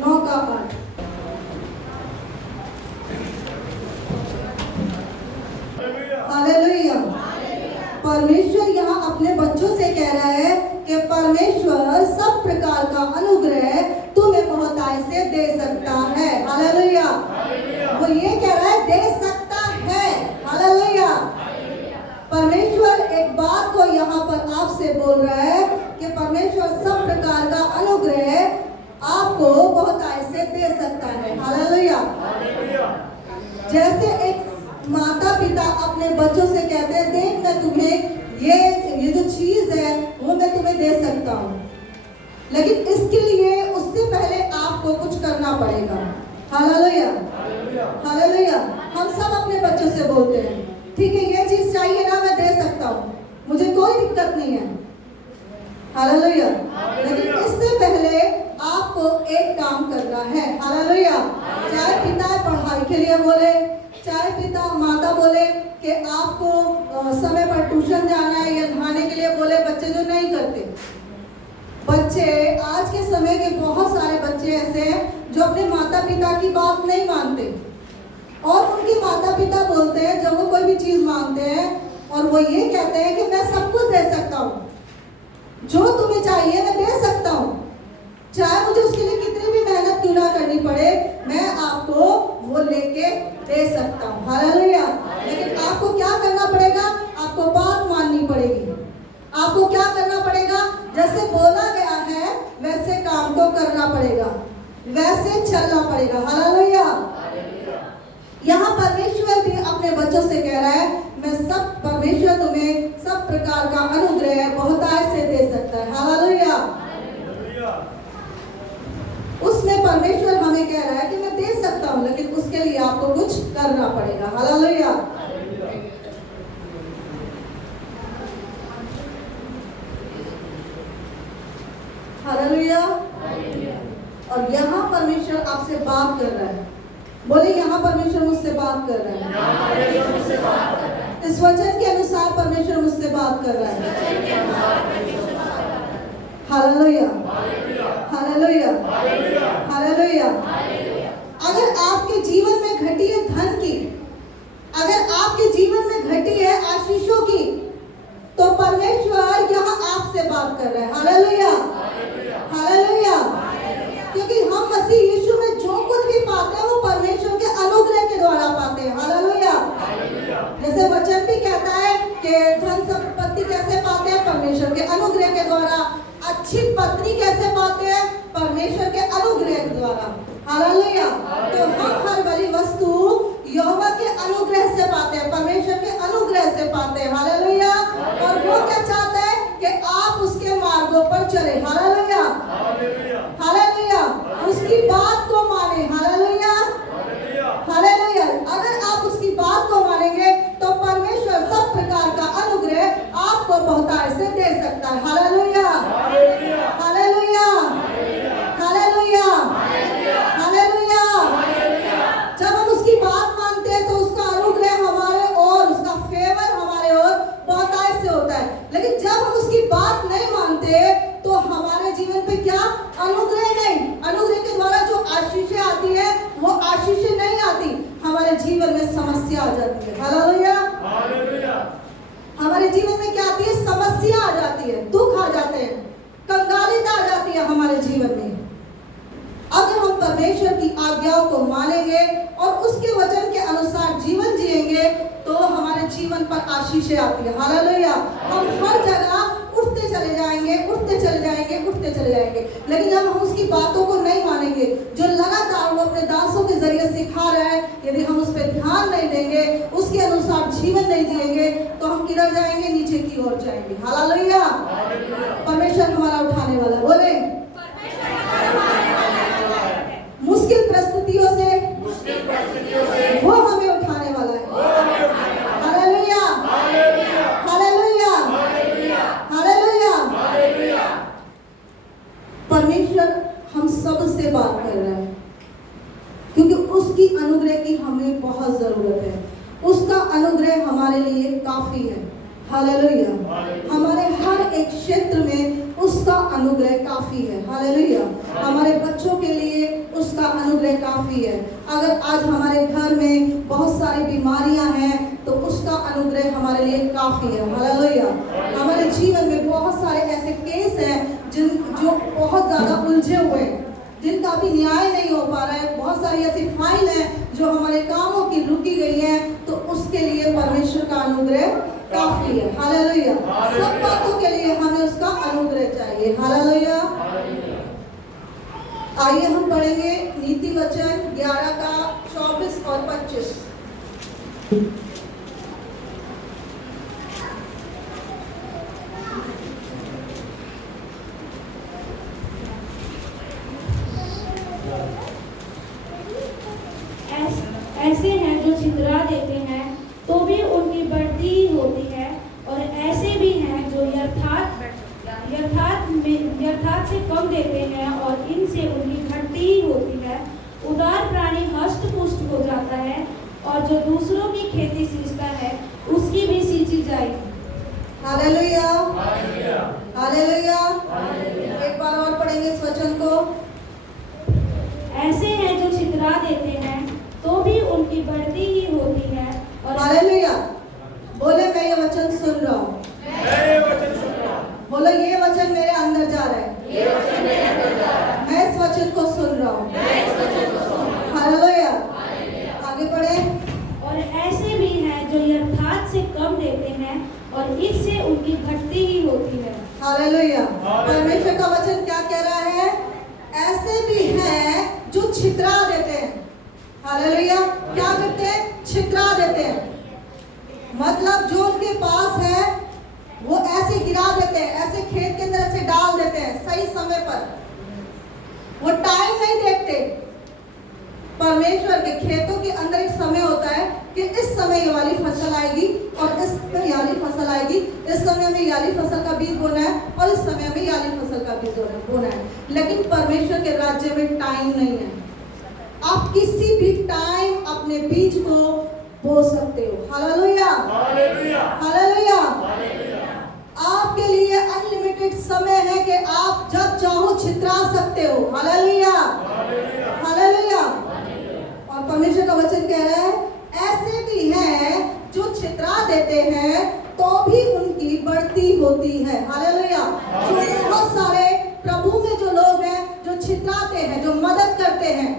9 का 8। हालेलुया। परमेश्वर यहाँ अपने बच्चों से कह रहा है कि परमेश्वर सब प्रकार का अनुग्रह तुम्हें बहुतायत से दे सकता है। हालेलुया। वो ये कह रहा है दे सकता है। हालेलुया। परमेश्वर एक बात को यहाँ पर आपसे बोल रहा है कि परमेश्वर सब प्रकार का अनुग्रह आपको बहुतायत से दे सकता है। हालेलुया। जैसे एक माता पिता अपने बच्चों से कहते हैं देख मैं तुम्हें ये जो चीज है वो मैं तुम्हें दे सकता हूँ, लेकिन इसके लिए उससे पहले आपको कुछ करना पड़ेगा। हालेलुया। हालेलुया। हम सब अपने बच्चों से बोलते हैं ठीक है ये चीज चाहिए ना मैं दे सकता हूँ, मुझे कोई दिक्कत नहीं है। हालेलुया। लेकिन इससे पहले आपको एक काम करना है। हालेलुया। चाहे पिता पढ़ाई के लिए बोले, चाहे पिता माता बोले कि आपको समय पर ट्यूशन जाना है या नहाने के लिए बोले, बच्चे जो नहीं करते। बच्चे आज के समय के बहुत सारे बच्चे ऐसे हैं जो अपने माता पिता की बात नहीं मानते और उनके माता पिता बोलते हैं जब वो कोई भी चीज मांगते हैं और वो ये कहते हैं कि मैं सब कुछ दे सकता हूँ, जो तुम्हें चाहिए मैं दे सकता हूँ, चाहे मुझे उसके लिए कितनी भी मेहनत क्यों ना करनी पड़े मैं आपको वो लेके दे सकता हूँ। हालेलुया। लेकिन आपको क्या करना पड़ेगा? आपको बात माननी पड़ेगी। आपको क्या करना पड़ेगा? जैसे बोला गया है वैसे काम को करना पड़ेगा, वैसे चलना पड़ेगा। हालेलुया। यहाँ परमेश्वर भी अपने बच्चों से कह रहा है परमेश्वर तुम्हें सब प्रकार का अनुग्रह बहुतायत से दे सकता है। हालेलुया। उसमें परमेश्वर हमें कह रहा है कि मैं दे सकता हूँ, लेकिन उसके लिए आपको कुछ करना पड़ेगा। हालेलुया। हालेलुया। और यहाँ परमेश्वर आपसे बात कर रहा है। बोले यहाँ परमेश्वर मुझसे बात कर रहा है। इस वचन के अनुसार परमेश्वर मुझसे बात कर रहा है। हालेलुया। हालेलुया। हालेलुया। अगर आपके जीवन में घटी है धन की, अगर आपके जीवन में घटी है आशीषों की, तो परमेश्वर यहाँ आपसे बात कर रहा है। हालेलुया। हालेलुया। क्योंकि हम मसीह यीशु में जो कुछ भी पाते हैं वो परमेश्वर के अनुग्रह के द्वारा पाते हैं। हालेलुया। जैसे वचन भी कहता है कि धन संपत्ति कैसे पाते हैं? परमेश्वर के अनुग्रह के द्वारा। अच्छी पत्नी कैसे पाते हैं? परमेश्वर के अनुग्रह के द्वारा। हालेलुया। तो हम हर बड़ी वस्तु यहोवा के अनुग्रह से पाते हैं, परमेश्वर के अनुग्रह से पाते हैं। हालेलुया। और वो क्या चाहता है कि आप उसके मार्गों पर चले। हालेलुया। हालेलुया। उसकी बात को माने। हालेलुया। हालेलुया। अगर आप उसकी बात को मानेंगे तो परमेश्वर सब प्रकार का अनुग्रह आपको बहुतायत से दे सकता है। हालेलुया। हालेलुया। हालेलुया। हालेलुया। जब हम उसकी बात मानते हैं तो उसका अनुग्रह हमारे और उसका फेवर हमारे और बहुतायत से होता है। लेकिन जब हम उसकी बात नहीं मानते तो हमारे जीवन पे क्या? अनुग्रह नहीं। अनुग्रह के द्वारा जो आशीषें आती है वो आशीषें नहीं आती, हमारे जीवन में समस्या आ जाती है। हालेलुया। हमारे जीवन में क्या आती है? समस्या आ जाती है, दुख आ जाते हैं, कंगालिता आ जाती है हमारे जीवन में। अगर हम परमेश्वर की आज्ञाओं को मानेंगे और उसके वचन के अनुसार जीवन जिएंगे तो हमारे जीवन पर आशीषें आती है। हालेलुया। हम हर जगह उठते चले जाएंगे, उठते चले जाएंगे, उठते चले जाएंगे। लेकिन जब हम उसकी बातों को नहीं मानेंगे, जो लगातार वो अपने दासों के जरिए सिखा रहा है, यदि हम उस पर ध्यान नहीं देंगे, उसके अनुसार जीवन नहीं जिएंगे तो हम किधर जाएंगे? नीचे की ओर जाएंगे। हालेलुया। परमेश्वर हमारा उठाने वाला। बोले मुश्किल परिस्थितियों से वो हमें उठाने वाला है। हालेलुया। हालेलुया। हालेलुया। परमेश्वर हम सब से बात कर रहा है क्योंकि उसकी अनुग्रह की हमें बहुत जरूरत है। उसका अनुग्रह हमारे लिए काफी है। हालेलुया। हमारे हर एक क्षेत्र में उसका अनुग्रह काफी है। हालेलुया। हमारे बच्चों के लिए अनुग्रह काफी है। अगर आज हमारे घर में बहुत सारी बीमारियां हैं तो उसका अनुग्रह हमारे लिए काफी है। हालेलुया। हमारे जीवन में बहुत सारे ऐसे केस हैं जो बहुत ज्यादा उलझे हुए हैं, जिनका अभी न्याय नहीं हो पा रहा है। बहुत सारी ऐसी फाइल है जो हमारे कामों की रुकी गई है, तो उसके लिए परमेश्वर का अनुग्रह काफी है। हालेलुया। सब बातों के लिए हमें उसका अनुग्रह चाहिए। हालेलुया। आइए हम पढ़ेंगे नीति वचन 11 का 24 और 25। ऐसे हैं जो छितरा देते हैं तो भी उनकी बढ़ती ही होती है, और ऐसे भी हैं जो यथार्थ से कम देते हैं और इनसे उनकी घटती ही होती है। उदार प्राणी हष्ट पुष्ट हो जाता है, और जो दूसरों की खेती सींचता है उसकी भी सींची जाएगी। हालेलुया। हालेलुया। एक बार और पढ़ेंगे इस वचन को। ऐसे हैं जो छितरा देते हैं तो भी उनकी बढ़ती ही होती है, और हालेलुया। बोले मैं ये वचन सुन रहा हूँ। बोलो ये वचन मेरे अंदर जा रहा है। मैं इस वचन को सुन रहा हूँ। हालेलुया। आगे बढ़े। और ऐसे भी हैं जो यथार्थ से कम देते हैं और इससे उनकी घटती ही होती है। हालेलुया। परमेश्वर का वचन क्या कह रहा है? ऐसे भी हैं जो छितरा देते हैं। हालेलुया। क्या करते हैं? छितरा देते हैं। मतलब जो उनके पास है वो ऐसे गिरा देते हैं, ऐसे खेत के अंदर ऐसे डाल देते हैं सही समय पर। वो टाइम नहीं देखते। परमेश्वर के खेतों के अंदर एक समय होता है कि इस समय ये वाली फसल आएगी और इस समय ये वाली फसल आएगी, इस समय में ये वाली फसल का बीज बोना है और इस समय में ये वाली फसल का बीज बोना है। लेकिन परमेश्वर के राज्य में टाइम नहीं है। आप किसी भी टाइम अपने बीज को बो सकते हो। हालेलुया। हालेलुया। आपके लिए अनलिमिटेड समय है कि आप जब चाहो छितरा सकते हो। हालेलुया। हालेलुया। और परमेश्वर का वचन कह रहा है ऐसे भी हैं जो छितरा देते हैं तो भी उनकी बढ़ती होती है। हालेलुया। जो बहुत सारे प्रभु में जो लोग हैं जो छितराते हैं, जो मदद करते हैं,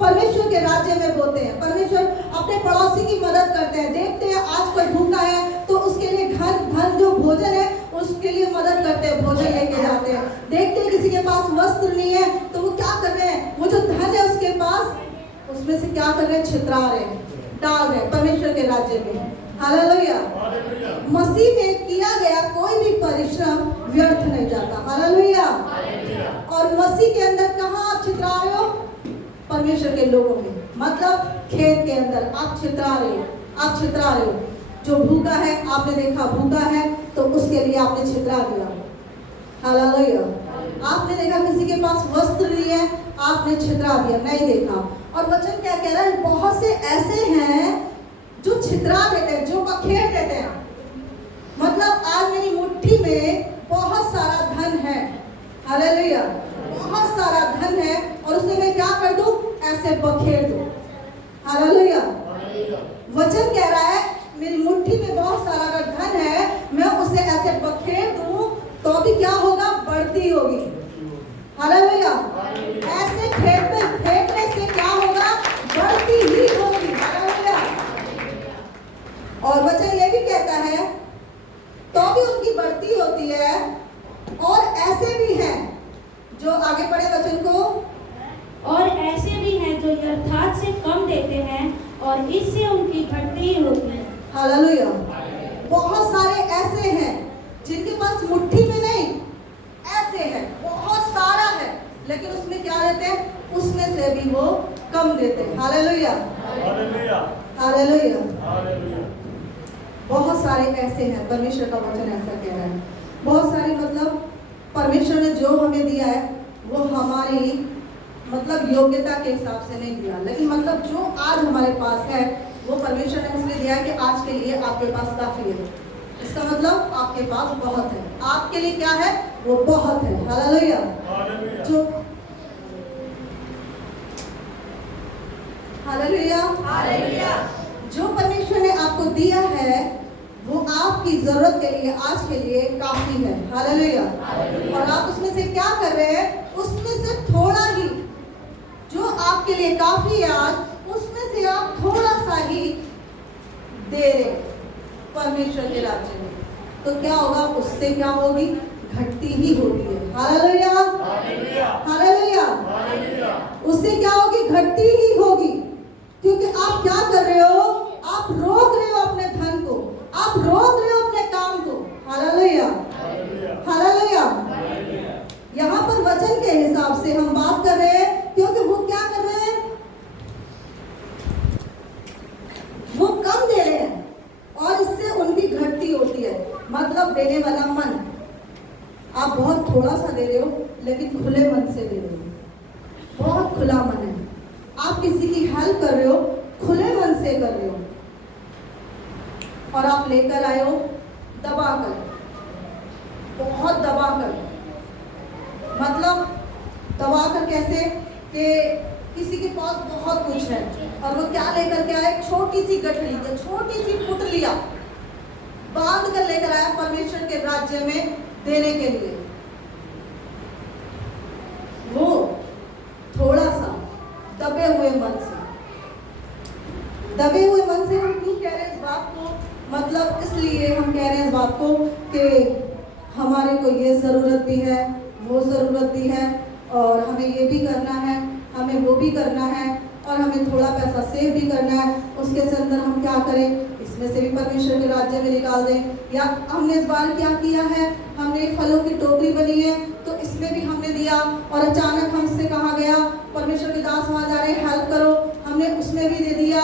परमेश्वर के राज्य में बोते हैं। परमेश्वर अपने पड़ोसी की मदद करते हैं। देखते हैं आज कोई भूखा है तो उसके लिए घर जो भोजन है उसके लिए मदद करते हैं, भोजन लेके जाते हैं। देखते हैं किसी के पास वस्त्र नहीं है तो वो क्या कर रहे हैं, वो जो धन है उसके पास उसमें से क्या कर रहे हैं? छितरा रहे हैं, डाल रहे हैं परमेश्वर के राज्य में। हालेलुया। मसीह में किया गया कोई भी परिश्रम व्यर्थ नहीं जाता। हालेलुया। और मसीह के अंदर कहाँ आप छितरा रहे हो? परमेश्वर के लोगों में, मतलब खेत के अंदर आप छितरा रहे हो। आप छितरा रहे हो। जो भूखा है, आपने देखा भूखा है तो उसके लिए आपने छितरा दिया। हालेलुया। आपने देखा किसी के पास वस्त्र नहीं है, आपने छितरा दिया, नहीं देखा। और वचन क्या कह रहा है? बहुत से ऐसे हैं जो छितरा देते हैं, जो बखेर देते हैं। मतलब आज मेरी मुट्ठी में बहुत सारा धन है। हालेलुया। बहुत सारा धन है और उसे मैं क्या कर दूं? ऐसे बखेर दूं। हालेलुया। वचन कह रहा है मेरी मुट्ठी में बहुत सारा अगर धन है, मैं उसे ऐसे बखेर दूं तो भी क्या होगा? बढ़ती होगी। हालेलुया। ऐसे खेत में फेंकने से क्या होगा? बढ़ती ही होगी। हालेलुया। और वचन ये भी कहता है तो भी उनकी बढ़ती होती है। और ऐसे भी हैं जो आगे पढ़े वचन को। और ऐसे भी हैं जो यथार्थ से कम देते हैं और इससे उनकी घटती ही होती है। हालेलुया। बहुत सारे ऐसे हैं जिनके पास मुट्ठी में नहीं, ऐसे हैं बहुत सारा है, लेकिन उसमें क्या देते हैं? उसमें से भी वो कम देते हैं। हालेलुया। हालेलुया। बहुत सारे ऐसे हैं। परमेश्वर का वचन ऐसा कह रहा है। बहुत सारी मतलब परमेश्वर ने जो हमें दिया है वो हमारी मतलब योग्यता के हिसाब से नहीं दिया, लेकिन मतलब जो आज हमारे पास है वो परमेश्वर ने इसलिए दिया है कि आज के लिए आपके पास काफी है। इसका मतलब आपके पास बहुत है। आपके लिए क्या है? वो बहुत है। हालेलुया। जो हालेलुया। जो परमेश्वर ने आपको दिया है वो आपकी जरूरत के लिए, आज के लिए काफी है। हालेलुया। और आप उसमें से क्या कर रहे हैं? उसमें से थोड़ा ही, जो आपके लिए काफी है आज, उसमें से आप थोड़ा सा ही दे रहे परमेश्वर के राज्य में, तो क्या होगा? उससे क्या होगी? घटती ही होती है। हालेलुया। हालेलुया। उससे क्या होगी? घटती ही होगी। क्योंकि आप क्या कर रहे हो? आप रोक रहे हो अपने धन को, आप रोक रहे हो अपने काम को। हालेलुया। हालेलुया। यहाँ पर वचन के हिसाब से हम बात कर रहे हैं, क्योंकि वो क्या कर रहे हैं? वो कम दे रहे हैं और इससे उनकी घटती होती है। मतलब देने वाला मन, आप बहुत थोड़ा सा दे रहे हो लेकिन खुले मन से दे रहे हो, बहुत खुला मन है। आप किसी की हेल्प कर रहे हो, खुले मन से कर रहे हो, और आप लेकर आए हो दबाकर, बहुत दबाकर। मतलब दबाकर कैसे? कि किसी के पास बहुत कुछ है और वो क्या लेकर के आए? छोटी सी गठरी, छोटी सी पुतलिया बांध कर लेकर आया परमेश्वर के राज्य में देने के लिए। वो थोड़ा सा दबे हुए मन से, दबे हुए मन से हम क्यों कह रहे हैं इस बात को? मतलब इसलिए हम कह रहे हैं इस बात को कि हमारे को ये ज़रूरत भी है, वो ज़रूरत भी है, और हमें ये भी करना है, हमें वो भी करना है, और हमें थोड़ा पैसा सेव भी करना है। उसके अंदर हम क्या करें? इसमें से भी परमेश्वर के राज्य में निकाल दें। या हमने इस बार क्या किया है? हमने फलों की टोकरी बनी है तो इसमें भी हमने दिया, और अचानक हमसे कहा गया परमेश्वर के दास वहाँ जा रहे हैं, हेल्प करो, हमने उसमें भी दे दिया,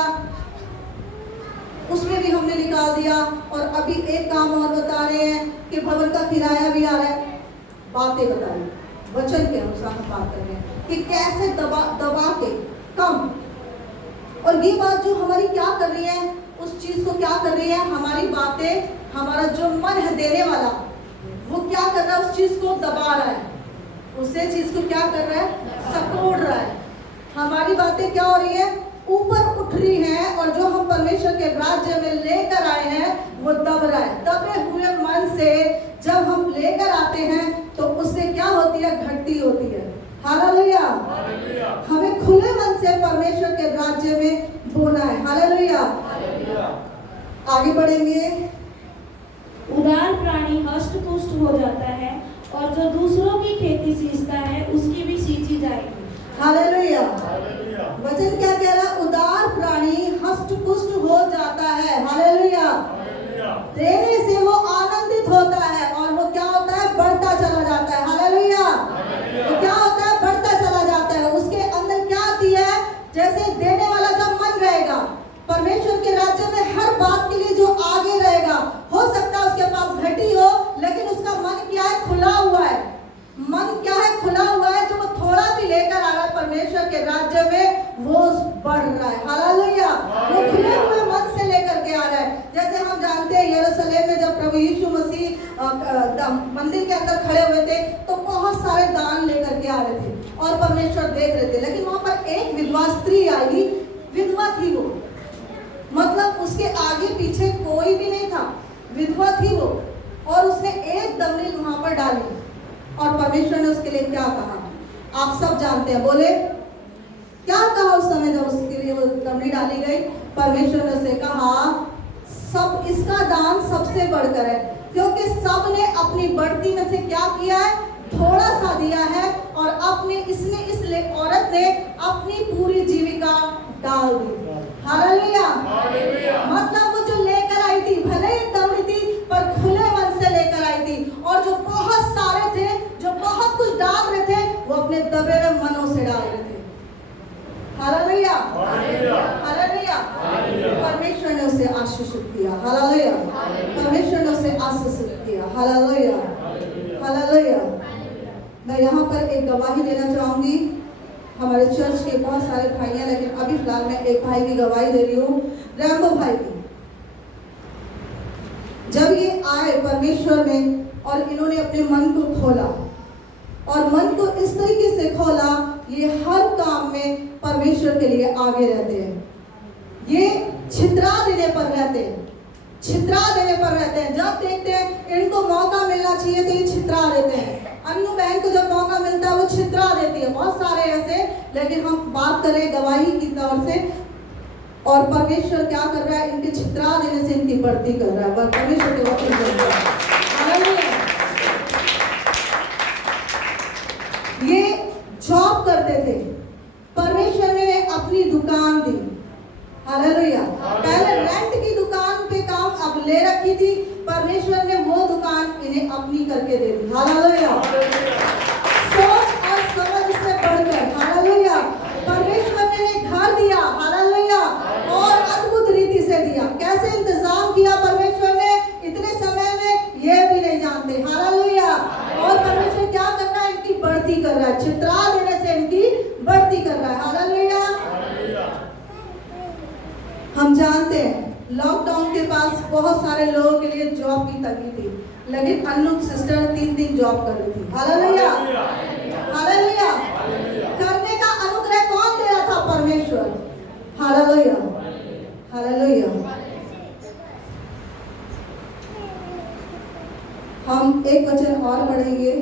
उसमें भी हमने निकाल दिया। और अभी एक काम और बता रहे हैं कि भवन का किराया भी आ रहा है। बातें बताई, वचन के अनुसार हम बात कर रहे हैं कि कैसे दबा के कम। और ये बात जो हमारी क्या कर रही है? उस चीज को क्या कर रही है? हमारी बातें, हमारा जो मन है देने वाला, वो क्या कर रहा है? उस चीज को दबा रहा है, उसे चीज को क्या कर रहा है? सकोड़ रहा है। हमारी बातें क्या हो रही है? ऊपर उठ रही हैं, और जो हम परमेश्वर के राज्य में लेकर आए हैं वो दब रहा है। दबे हुए मन से जब हम लेकर आते हैं तो उससे क्या होती है? घटती होती है। हालेलुया। हमें खुले मन से परमेश्वर के राज्य में बोना है। हालेलुया। आगे बढ़ेंगे। उदार प्राणी हष्ट पुष्ट हो जाता है और जो दूसरों की खेती सींचता है उसकी भी सींची जाएगी। हालेलुया। वचन क्या कह रहा है? उदार प्राणी हष्ट पुष्ट हो जाता है। हालेलुया। देने से वो आनंदित होता है, और वो क्या होता है? बढ़ता चला जाता है। हालेलुया। वो क्या होता है? बढ़ता चला जाता है। उसके अंदर क्या आती है? जैसे देने वाला जब मन रहेगा परमेश्वर के राज्य में, हर बात के लिए जो आगे रहेगा, हो सकता है उसके पास घटी हो, लेकिन उसका मन क्या है? खुला हुआ है। मन क्या है? खुला हुआ है। जो वो थोड़ा भी लेकर आ रहा है परमेश्वर के राज्य में, वो बढ़ रहा है। हालेलुया। वो खुले हुए मन से लेकर के आ रहा है। जैसे हम जानते हैं यरूशलेम में जब प्रभु यीशु मसीह मंदिर के अंदर खड़े हुए थे तो बहुत सारे दान लेकर के आ रहे थे और परमेश्वर देख रहे थे। लेकिन वहां पर एक विधवा स्त्री आई, विधवा थी वो, मतलब उसके आगे पीछे कोई भी नहीं था, विधवा थी वो, और उसने एक दमड़ी वहां पर डाली, और परमेश्वर ने उसके लिए क्या कहा? आप सब जानते हैं। बोले क्या कहा उस समय जब उसके लिए वो दमड़ी डाली गई? परमेश्वर ने उसे कहा, सब इसका दान सबसे बढ़कर है, क्योंकि सब ने अपनी बढ़ती में से क्या किया है? थोड़ा सा दिया है, और अपने इसने औरत ने अपनी पूरी जीविका डाल दी। हालेलुया। मतलब वो जो लेकर आई थी, भले ही दमड़ी थी पर खुले मन से लेकर आई थी, और जो बहुत सारे थे, जो बहुत कुछ डाल रहे थे, वो अपने दबे हुए मनों से डाल रहे थे। हालेलुया। हालेलुया। परमेश्वर ने उसे आशीषित किया। हालेलुया। परमेश्वर ने उसे आशीषित किया। हालेलुया। हालेलुया। मैं यहाँ पर एक गवाही देना चाहूंगी। हमारे चर्च के बहुत सारे भाई हैं, लेकिन अभी फिलहाल मैं एक भाई की गवाही दे रही हूँ, रैम्बो भाई की। जब ये आए परमेश्वर में और इन्होंने अपने मन को खोला, और मन को इस तरीके से खोला ये हर काम में परमेश्वर के लिए आगे रहते हैं। ये छितरा देने पर रहते हैं, छितरा देने पर रहते हैं। जब देखते हैं इनको मौका मिलना चाहिए तो ये छितरा देते हैं। अन्नू बहन को जब मौका मिलता है वो छितरा देती है, बहुत सारे ऐसे। लेकिन हम बात करें गवाही की तौर से, और परमेश्वर क्या कर रहा है, इनके छितरा देने से इनकी बढ़ती कर रहा है। वह परमेश्वर के वचन कर रहा है। हालेलुया। ये जॉब करते थे, परमेश्वर ने अपनी दुकान दी। हालेलुया। पहले रेंट की दुकान पे काम अब ले रखी थी, परमेश्वर ने वो दुकान इन्हें अपनी करके दे दी। हालेलुया। सोच और समझ से बढ़कर, हालेलुया, परमेश्वर ने घर दिया। हालेलुया। और अद्भुत रीति से दिया। कैसे इंतजाम किया परमेश्वर ने इतने समय में, ये भी नहीं जानते। हालेलुया। और परमेश्वर क्या कर रहा है, इनकी बढ़ती कर रहा है, छितरा देने से इनकी बढ़ती कर रहा है। हालेलुया। हम जानते हैं लॉकडाउन के पास बहुत सारे लोगों के लिए जॉब की तंगी थी, लेकिन अन्नू सिस्टर 3 जॉब कर रही थी। हालेलुया। हालेलुया। करने का अनुग्रह कौन दे रहा था, परमेश्वर। हालेलुया। हालेलुया। हम एक वचन और पढ़ेंगे,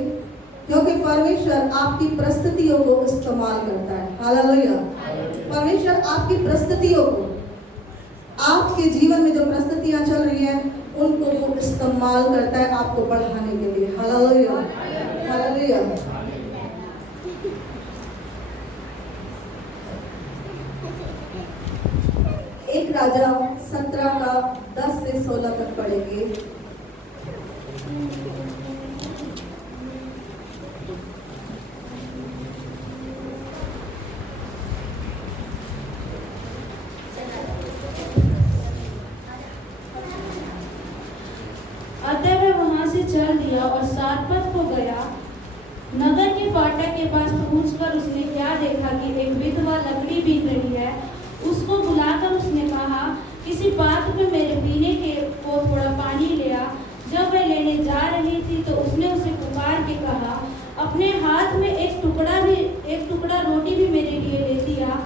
क्योंकि परमेश्वर आपकी परिस्थितियों को इस्तेमाल करता है। हालेलुया। परमेश्वर आपकी परिस्थितियों को, आपके जीवन में जो परिस्थितियां चल रही हैं उनको वो इस्तेमाल करता है आपको बढ़ाने के लिए। हालेलुया। हालेलुया। एक राजा 17 का 10 से 16 तक पढ़ेंगे। अतः वह वहां से चल दिया और सारपत को गया। नगर के फाटक के पास पहुंचकर उसने क्या देखा कि एक विधवा लकड़ी बीन रही है। उसको बुलाकर उसने कहा, किसी पात्र में मेरे पीने के को थोड़ा पानी ले आ। जब वह लेने जा रही थी तो उसने उसे पुकार के कहा, अपने हाथ में एक टुकड़ा रोटी भी मेरे लिए ले दिया।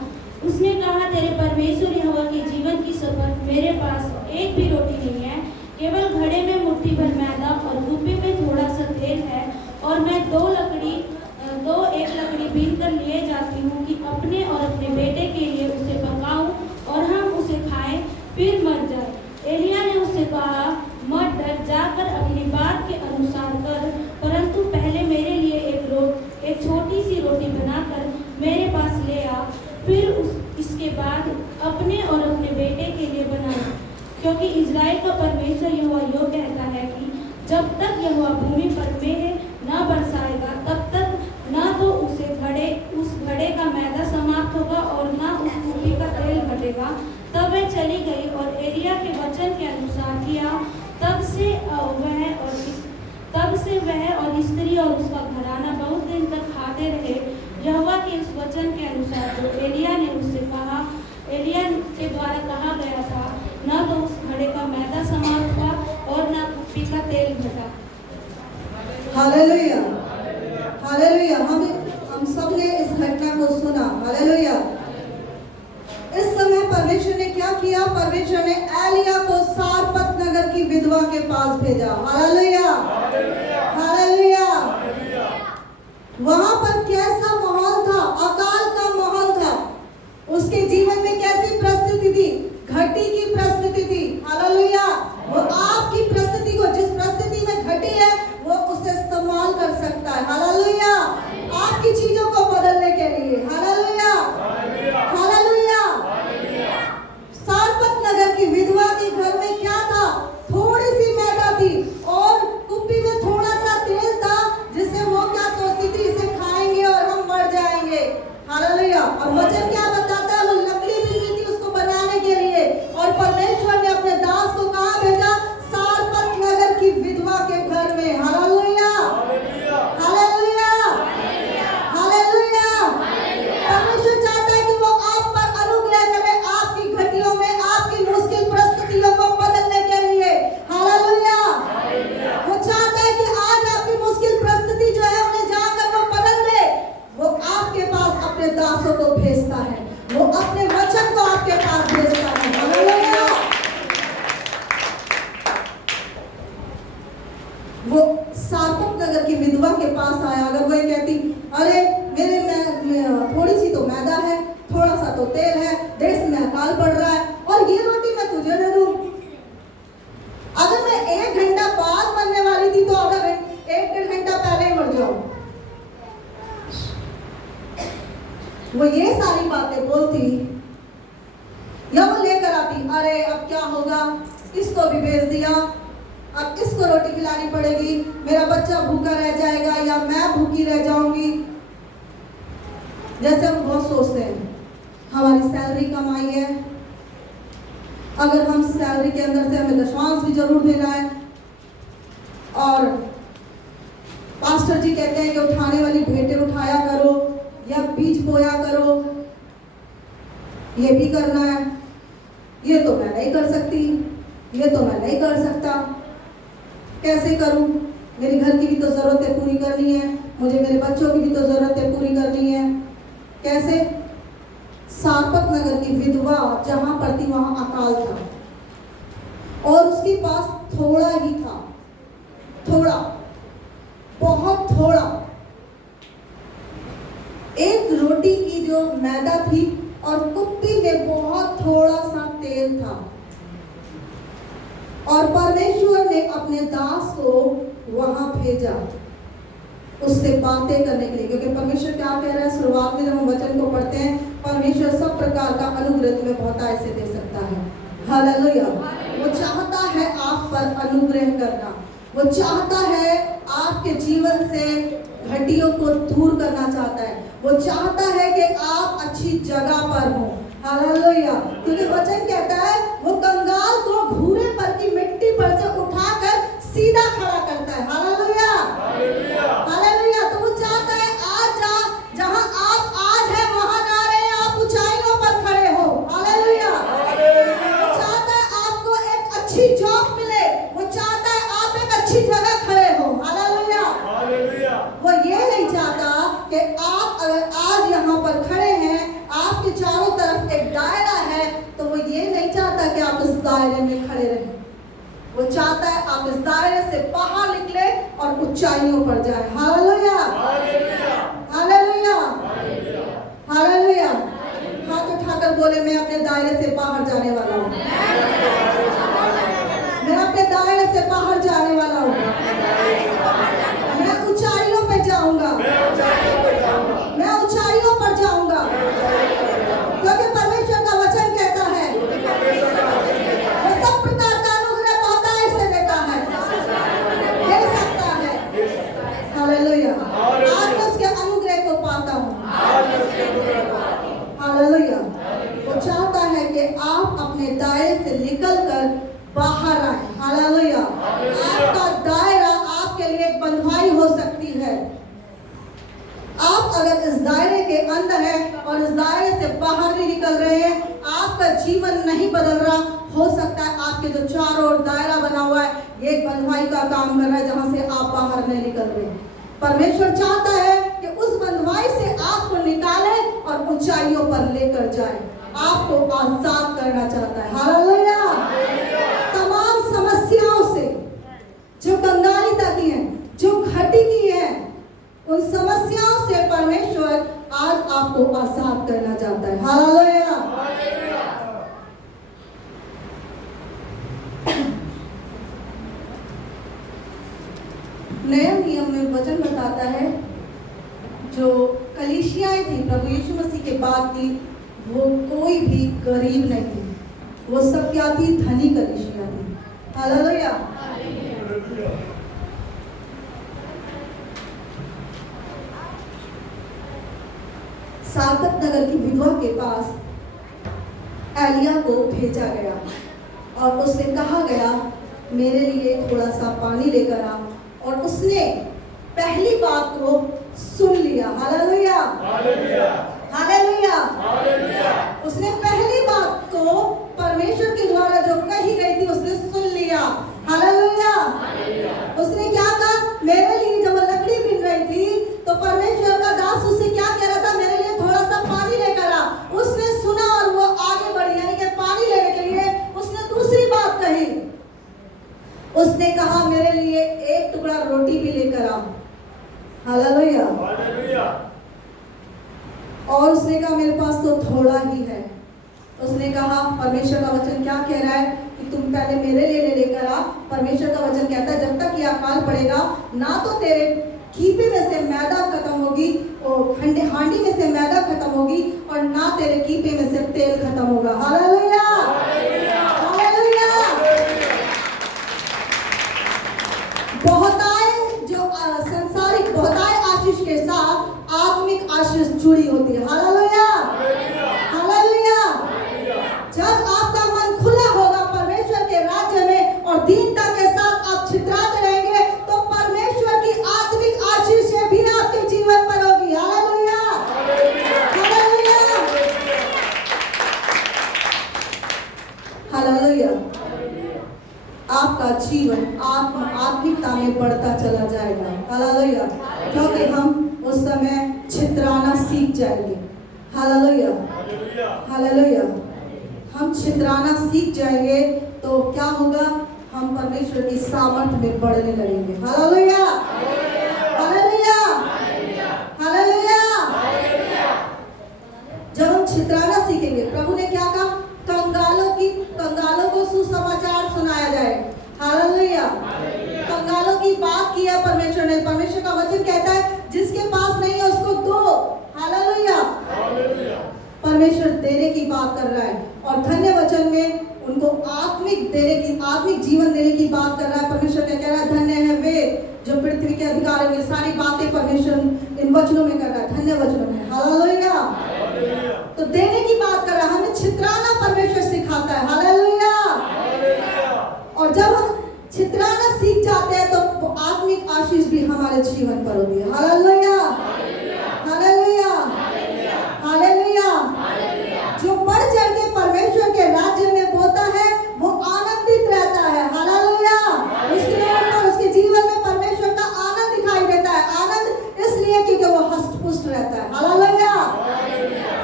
उसने कहा, तेरे परमेश्वर यहोवा के जीवन की शपथ, मेरे पास एक भी रोटी नहीं है, केवल घड़े में मुट्ठी भर मैदा और कुप्पी में थोड़ा सा तेल है। और मैं एक लकड़ी बीन कर लिए जाती हूँ कि अपने और अपने बेटे के लिए उसे पकाऊं और हम उसे खाएं, फिर मर जाए। एलिया ने उससे कहा, मत डर, जाकर अपनी बात के अनुसार कर, परंतु पहले मेरे लिए एक छोटी सी रोटी बनाकर मेरे पास ले आ, फिर इसके बाद अपने और अपने बेटे के लिए बना, क्योंकि इज़राइल का परमेश्वर यहोवा यो कहता है कि जब तक यहोवा भूमि पर मेघ न बरसाएगा, तब तक न तो उस घड़े का मैदा समाप्त होगा और न उस कुप्पी का तेल घटेगा। तब वह चली गई और एलिया के वचन के अनुसार किया। तब से वह और स्त्री और उसका घराना बहुत दिन तक खाते रहे, यहोवा के उस वचन के अनुसार जो एलिया ने उससे कहा, एलिया के द्वारा कहा गया था। न तो उस घड़े का मैदा समाप्त हुआ और न कुप्पी का तेल घटा। हालेलुया। हालेलुया। हम सब ने इस घटना को सुना। हालेलुया। इस समय परमेश्वर ने क्या किया, परमेश्वर ने एलिया को सारपत नगर की विधवा के पास भेजा। हालेलुया। हालेलुया। वहां पर कैसा माहौल था, अकाल का माहौल था। उसके जीवन में कैसी परिस्थिति थी, घटी की परिस्थिति थी। हालेलुया। वो आपकी परिस्थिति को, जिस परिस्थिति में घटी है, वो उसे इस्तेमाल कर सकता है। हालेलुया। आपकी चीजों को बदलने के लिए। हालेलुया। हालेलुया। सारपत नगर की विधवा के घर में क्या था, थोड़ी सी मैदा थी और कुप्पी में थोड़ा सा तेल था, जिससे वो क्या सोचती थी, इसे खाएंगे और हम मर जाएंगे। हालेलुया। और वचन क्या बताता है, वो लकड़ी भी थी उसको बनाने के लिए, और परमेश्वर ने अपने दास को कहाँ भेजा, सारपत नगर की विधवा के घर में। हालेलुया। हालेलुया। हालेलुया। परमेश्वर चाहता है कि वो आप पर अनुग्रह करे, आपकी घटियों में, आपकी मुश्किल परिस्थितियों को बदलने के लिए। हालेलुया। वो चाहता है कि आज आपकी मुश्किल परिस्थिति जो है उन्हें जाकर वो बदल दे। वो आपके पास वो ये सारी बातें बोलती या वो लेकर आती, अरे अब क्या होगा, इसको भी भेज दिया, अब इसको रोटी खिलानी पड़ेगी, मेरा बच्चा भूखा रह जाएगा या मैं भूखी रह जाऊंगी। जैसे हम बहुत सोचते हैं हमारी सैलरी कम आई है, अगर हम सैलरी के अंदर से हमें दशमांश भी जरूर देना है, और पास्टर जी कहते हैं कि उठाने वाली भेंटें उठाया करो या बीज बोया करो, ये भी करना है, ये तो मैं नहीं कर सकती, ये तो मैं नहीं कर सकता, कैसे करूं, मेरे घर की भी तो जरूरतें पूरी करनी है, मुझे मेरे बच्चों की भी तो जरूरतें पूरी करनी है। कैसे? सारपत नगर की विधवा जहां पर थी वहां अकाल था और उसके पास थोड़ा ही था, थोड़ा, बहुत थोड़ा, एक रोटी की जो मैदा थी और कुप्पी में बहुत थोड़ा सा तेल था, और परमेश्वर ने अपने दास को वहां भेजा उससे बातें करने के लिए, क्योंकि परमेश्वर क्या कह रहा है, शुरुआत में जब हम वचन को पढ़ते हैं, परमेश्वर सब प्रकार का अनुग्रह तुम्हें बहुतायत से दे सकता है। हालेलुया। वो चाहता है आप पर अनुग्रह करना, वो चाहता है आपके जीवन से घटियों को दूर करना चाहता है, वो चाहता है कि आप अच्छी जगह पर हो। हालेलुया। क्योंकि वचन कहता है वो कंगाल को घूरे पर की मिट्टी पर से उठाकर सीधा खड़ा करता है। Hallelujah, hallelujah. तो वो चाहता है आज जहां आप आज है वहां ना रहे, आप ऊंचाइयों पर खड़े हो। हालेलुया। वो चाहता है आपको एक अच्छी जॉब मिले, वो चाहता है आप एक अच्छी जगह खड़े हो। हालेलुया। वो ये नहीं चाहता कि आप अगर आज यहाँ पर खड़े हैं, आपके चारों तरफ एक दायरा है, तो वो ये नहीं चाहता कि आप इस दायरे में खड़े रहें, वो चाहता है आप इस दायरे से बाहर निकले और ऊंचाइयों पर जाए। Hallelujah, hallelujah, hallelujah. हाथ उठाकर बोले, मैं अपने दायरे से बाहर जाने वाला हूँ, मैं अपने दायरे से बाहर जाने वाला हूँ, मैं ऊंचाइयों पे जाऊंगा, मैं ऊंचाइयों पर जाऊंगा, क्योंकि परमेश्वर का वचन कहता है वो सब प्रकार का अनुग्रह बहुतायत से देता है, दे सकता है। हालेलुया। आज मैं उसके अनुग्रह को पाता हूँ। हालेलुया। वो चाहता है कि आप अपने दायरे से निकलकर बाहर आए। हालेलुया। आपका दायरा आपके लिए एक बंधुआई हो सकती है। आप अगर इस दायरे के अंदर हैं और इस दायरे से बाहर नहीं निकल रहे हैं, आपका जीवन नहीं बदल रहा, हो सकता है आपके जो चारों ओर दायरा बना हुआ है ये एक बंधुआई का काम कर रहा है जहां से आप बाहर नहीं निकल रहे। परमेश्वर चाहता है कि उस बंधुआई से आपको निकाले और ऊंचाइयों पर लेकर जाए, आपको आजाद करना चाहता है। हालेलुया। तमाम समस्याओं से जो कंगालिता की है, जो घटी की है, उन समस्याओं से परमेश्वर आज आपको आजाद करना चाहता है। हालेलुया। नया नियम में वचन बताता है जो कलीसियाएं थी प्रभु यीशु मसीह के बाद थी, वो कोई भी गरीब नहीं थी, वो सब क्या थी, धनी कलीसिया थी। हालेलुया। सारपत नगर की विधवा के पास एलिया को भेजा गया और उससे कहा गया मेरे लिए थोड़ा सा पानी लेकर आ, और उसने पहली बात को सुन लिया। Hallelujah, hallelujah. उसने पहली बात को परमेश्वर के द्वारा जो कही गई थी उसने सुन लिया। हालेलुया। उसने क्या कहा, मेरे लिए जब लकड़ी बिन रही थी तो परमेश्वर का दास उससे क्या कह रहा था, मेरे लिए थोड़ा सा पानी लेकर आ। उसने सुना और वो आगे बढ़ी, यानी कि पानी लेने के लिए उसने दूसरी बात कही। उसने कहा मेरे लिए एक टुकड़ा रोटी भी लेकर आ। हालेलुया। और उसने कहा मेरे पास तो थोड़ा ही है। उसने कहा परमेश्वर का वचन क्या कह रहा है कि तुम पहले मेरे लिए लेकर आ। परमेश्वर का वचन कहता है जब तक ये अकाल पड़ेगा ना तो तेरे कीपे में से मैदा खत्म होगी और हांडी में से मैदा खत्म होगी और ना तेरे कीपे में से तेल खत्म होगा। Hallelujah, hallelujah. बहुतायत जो संसारिक बहुतायत आशीष के साथ आत्मिक आशीष जुड़ी होती है। Hallelujah, hallelujah. जब आपका मन खुला होगा परमेश्वर के राज्य में और दीनता के साथ आप छितराते रहेंगे तो परमेश्वर की आत्मिक आशीष भी आपके जीवन पर होगी। Hallelujah, hallelujah, hallelujah. आपका जीवन आत्मिकता में बढ़ता चला जाएगा। हालेलुया, क्योंकि हम उस समय छितराना सीख जाएंगे। Hallelujah, hallelujah. हम छितराना सीख जाएंगे तो क्या होगा? हम परमेश्वर की सामर्थ में बढ़ने लगेंगे। Hallelujah, hallelujah, hallelujah. जब हम छितराना सीखेंगे, प्रभु ने क्या कहा? कंगालों को सुसमाचार सुनाया जाए। हालेलुया, कंगालों की बात की है परमेश्वर ने। परमेश्वर का वचन कहता है जिसके पास नहीं है उसको दो। हालेलुया, परमेश्वर देने की बात कर रहा है और धन्य वचन में उनको आत्मिक जीवन देने की बात कर रहा है। परमेश्वर क्या कह रहा है? धन्य है वे जो पृथ्वी के अधिकार में। सारी बातें परमेश्वर इन वचनों में कर रहा है, धन्य वचनों में। हालेलुया, तो देने की बात कर रहा है। हमें छितराना परमेश्वर सिखाता है। हालेलुया, और जब हम छितराना सीख जाते हैं तो आत्मिक आशीष भी हमारे जीवन पर होती है। Hallelujah, hallelujah, hallelujah. जो बढ़ चढ़ के परमेश्वर के राज्य में बोता है वो आनंदित रहता है। हालेलुया, उसके ऊपर उसके जीवन में परमेश्वर का आनंद दिखाई देता है। आनंद इसलिए क्योंकि वो हष्ट-पुष्ट रहता है। Hallelujah,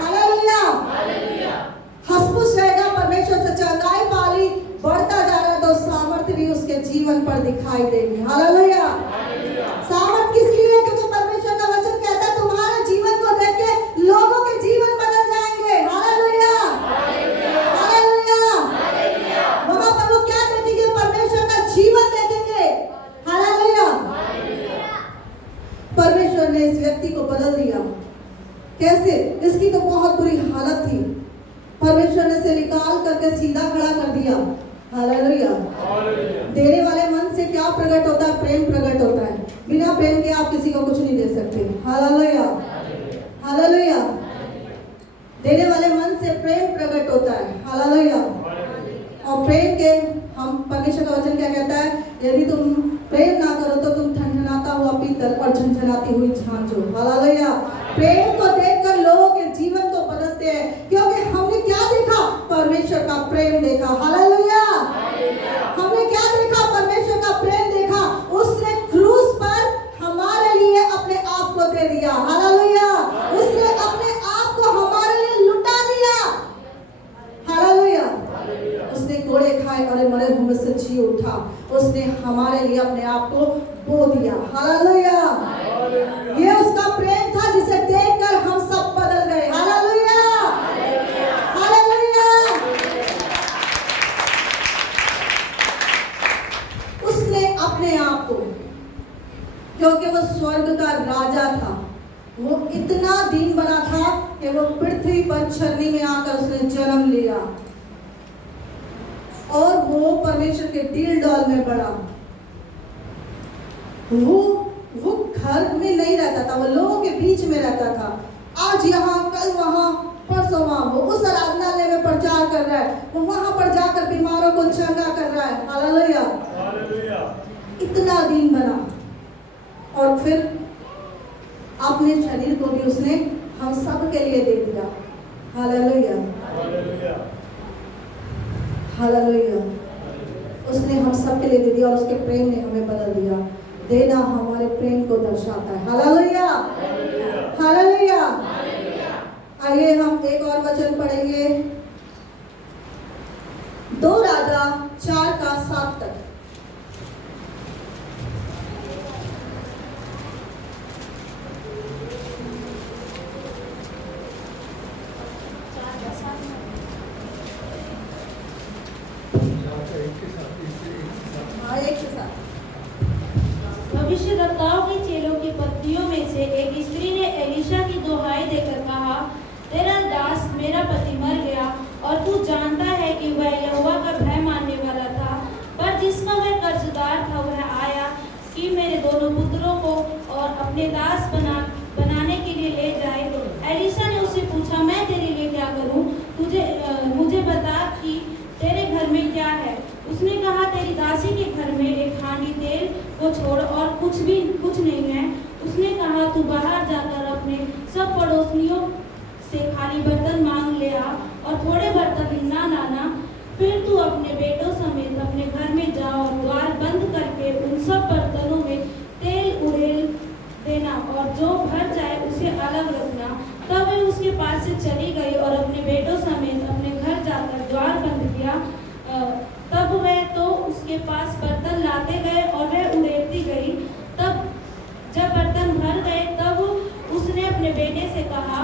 hallelujah. हष्ट-पुष्ट रहेगा, परमेश्वर से चंगाई पाली, बढ़ता जा रहा है तो सामर्थ्य भी उसके जीवन पर दिखाई देगी। हालेलुया, सामर्थ किस लिए? क्योंकि परमेश्वर का वचन कहता है तुम्हारे जीवन को देख के लोगों के जीवन बदल जाएंगे। Hallelujah, hallelujah. वहां पर वो क्या देखेंगे? परमेश्वर का जीवन देखेंगे। हालेलुया। परमेश्वर ने इस व्यक्ति को बदल दिया। कैसे? इसकी तो बहुत बुरी हालत थी, परमेश्वर ने इसे निकाल करके सीधा खड़ा कर दिया। हालेलुया। देने वाले मन से क्या प्रकट होता है? प्रेम प्रकट होता है। बिना प्रेम के आप किसी को कुछ नहीं दे सकते। Hallelujah, hallelujah. देने वाले मन से प्रेम प्रकट होता है। हालेलुया। और प्रेम के हम परमेश्वर का वचन क्या कहता है? यदि तुम प्रेम ना करो तो तुम ठनठनाता हुआ पीतल और झनझनाती हुई झांझो। हालेलुया। प्रेम को देखकर लोगों के जीवन को बदलते हैं, क्योंकि हमने क्या देखा? परमेश्वर का प्रेम देखा। हालेलुया। हमने क्या देखा? परमेश्वर का प्रेम देखा। उसने क्रूस पर हमारे लिए अपने आप को दे दिया। हालेलुया। उसने अपने आप को हमारे लिए लुटा दिया। हालेलुया। उसने कोड़े खाए और मरे हुए से जी उठा। उसने हमारे लिए अपने आप को बो दिया। हालेलुया। ये उसका प्रेम था जिसे देखकर हम सब बदल गए। Hallelujah, hallelujah. उसने अपने आप को, क्योंकि वो स्वर्ग का राजा था, वो इतना दीन बना था कि वो पृथ्वी पर छलनी में आकर उसने जन्म लिया और वो परमेश्वर के दिल डॉल में बढ़ा। वो घर में नहीं रहता था, वो लोगों के बीच में रहता था। आज यहाँ, कल वहाँ, परसों वहाँ। वो उस आराधनालय में प्रचार कर रहा है, वो वहाँ पर जाकर बीमारों को चंगा कर रहा है। Hallelujah, hallelujah. इतना दीन बना और फिर अपने शरीर को भी उसने हम सब के लिए दे दिया। Hallelujah, hallelujah, hallelujah. उसने हम सब के लिए दे दिया और उसके प्रेम ने हमें बदल दिया। देना हमारे प्रेम को दर्शाता है। Hallelujah, hallelujah. आइए हम एक और वचन पढ़ेंगे, 2 राजा 4:7 तक। भविष्यद्वक्ताओं के चेलों के पत्नियों में से एक स्त्री ने एलीशा की दुहाई देकर कहा, तेरा दास मेरा पति मर गया और तू जानता है कि वह यहोवा का भय मानने वाला था, पर जिसका वह कर्जदार था वह आया कि मेरे दोनों पुत्रों को और अपने दास बनाने के लिए ले जाए। एलीशा ने उससे पूछा, मैं तेरे लिए क्या करूं? मुझे बता कि तेरे घर में क्या है। उसने कहा, तेरी दासी के घर में एक हांडी तेल को छोड़ और कुछ नहीं है। उसने कहा, तू बाहर जाकर अपने सब पड़ोसियों से खाली बर्तन मांग ले आ और थोड़े बर्तन ना लाना। फिर तू अपने बेटों समेत अपने घर में जा और द्वार बंद करके उन सब बर्तनों में तेल उड़ेल देना और जो भर जाए उसे अलग रखना। तब वह उसके पास से चली गई और अपने बेटों समेत अपने घर जाकर द्वार बंद किया। तब वह तो उसके पास बर्तन लाते गए और वह उड़ेलती गई। तब जब बर्तन भर गए तब उसने अपने बेटे से कहा,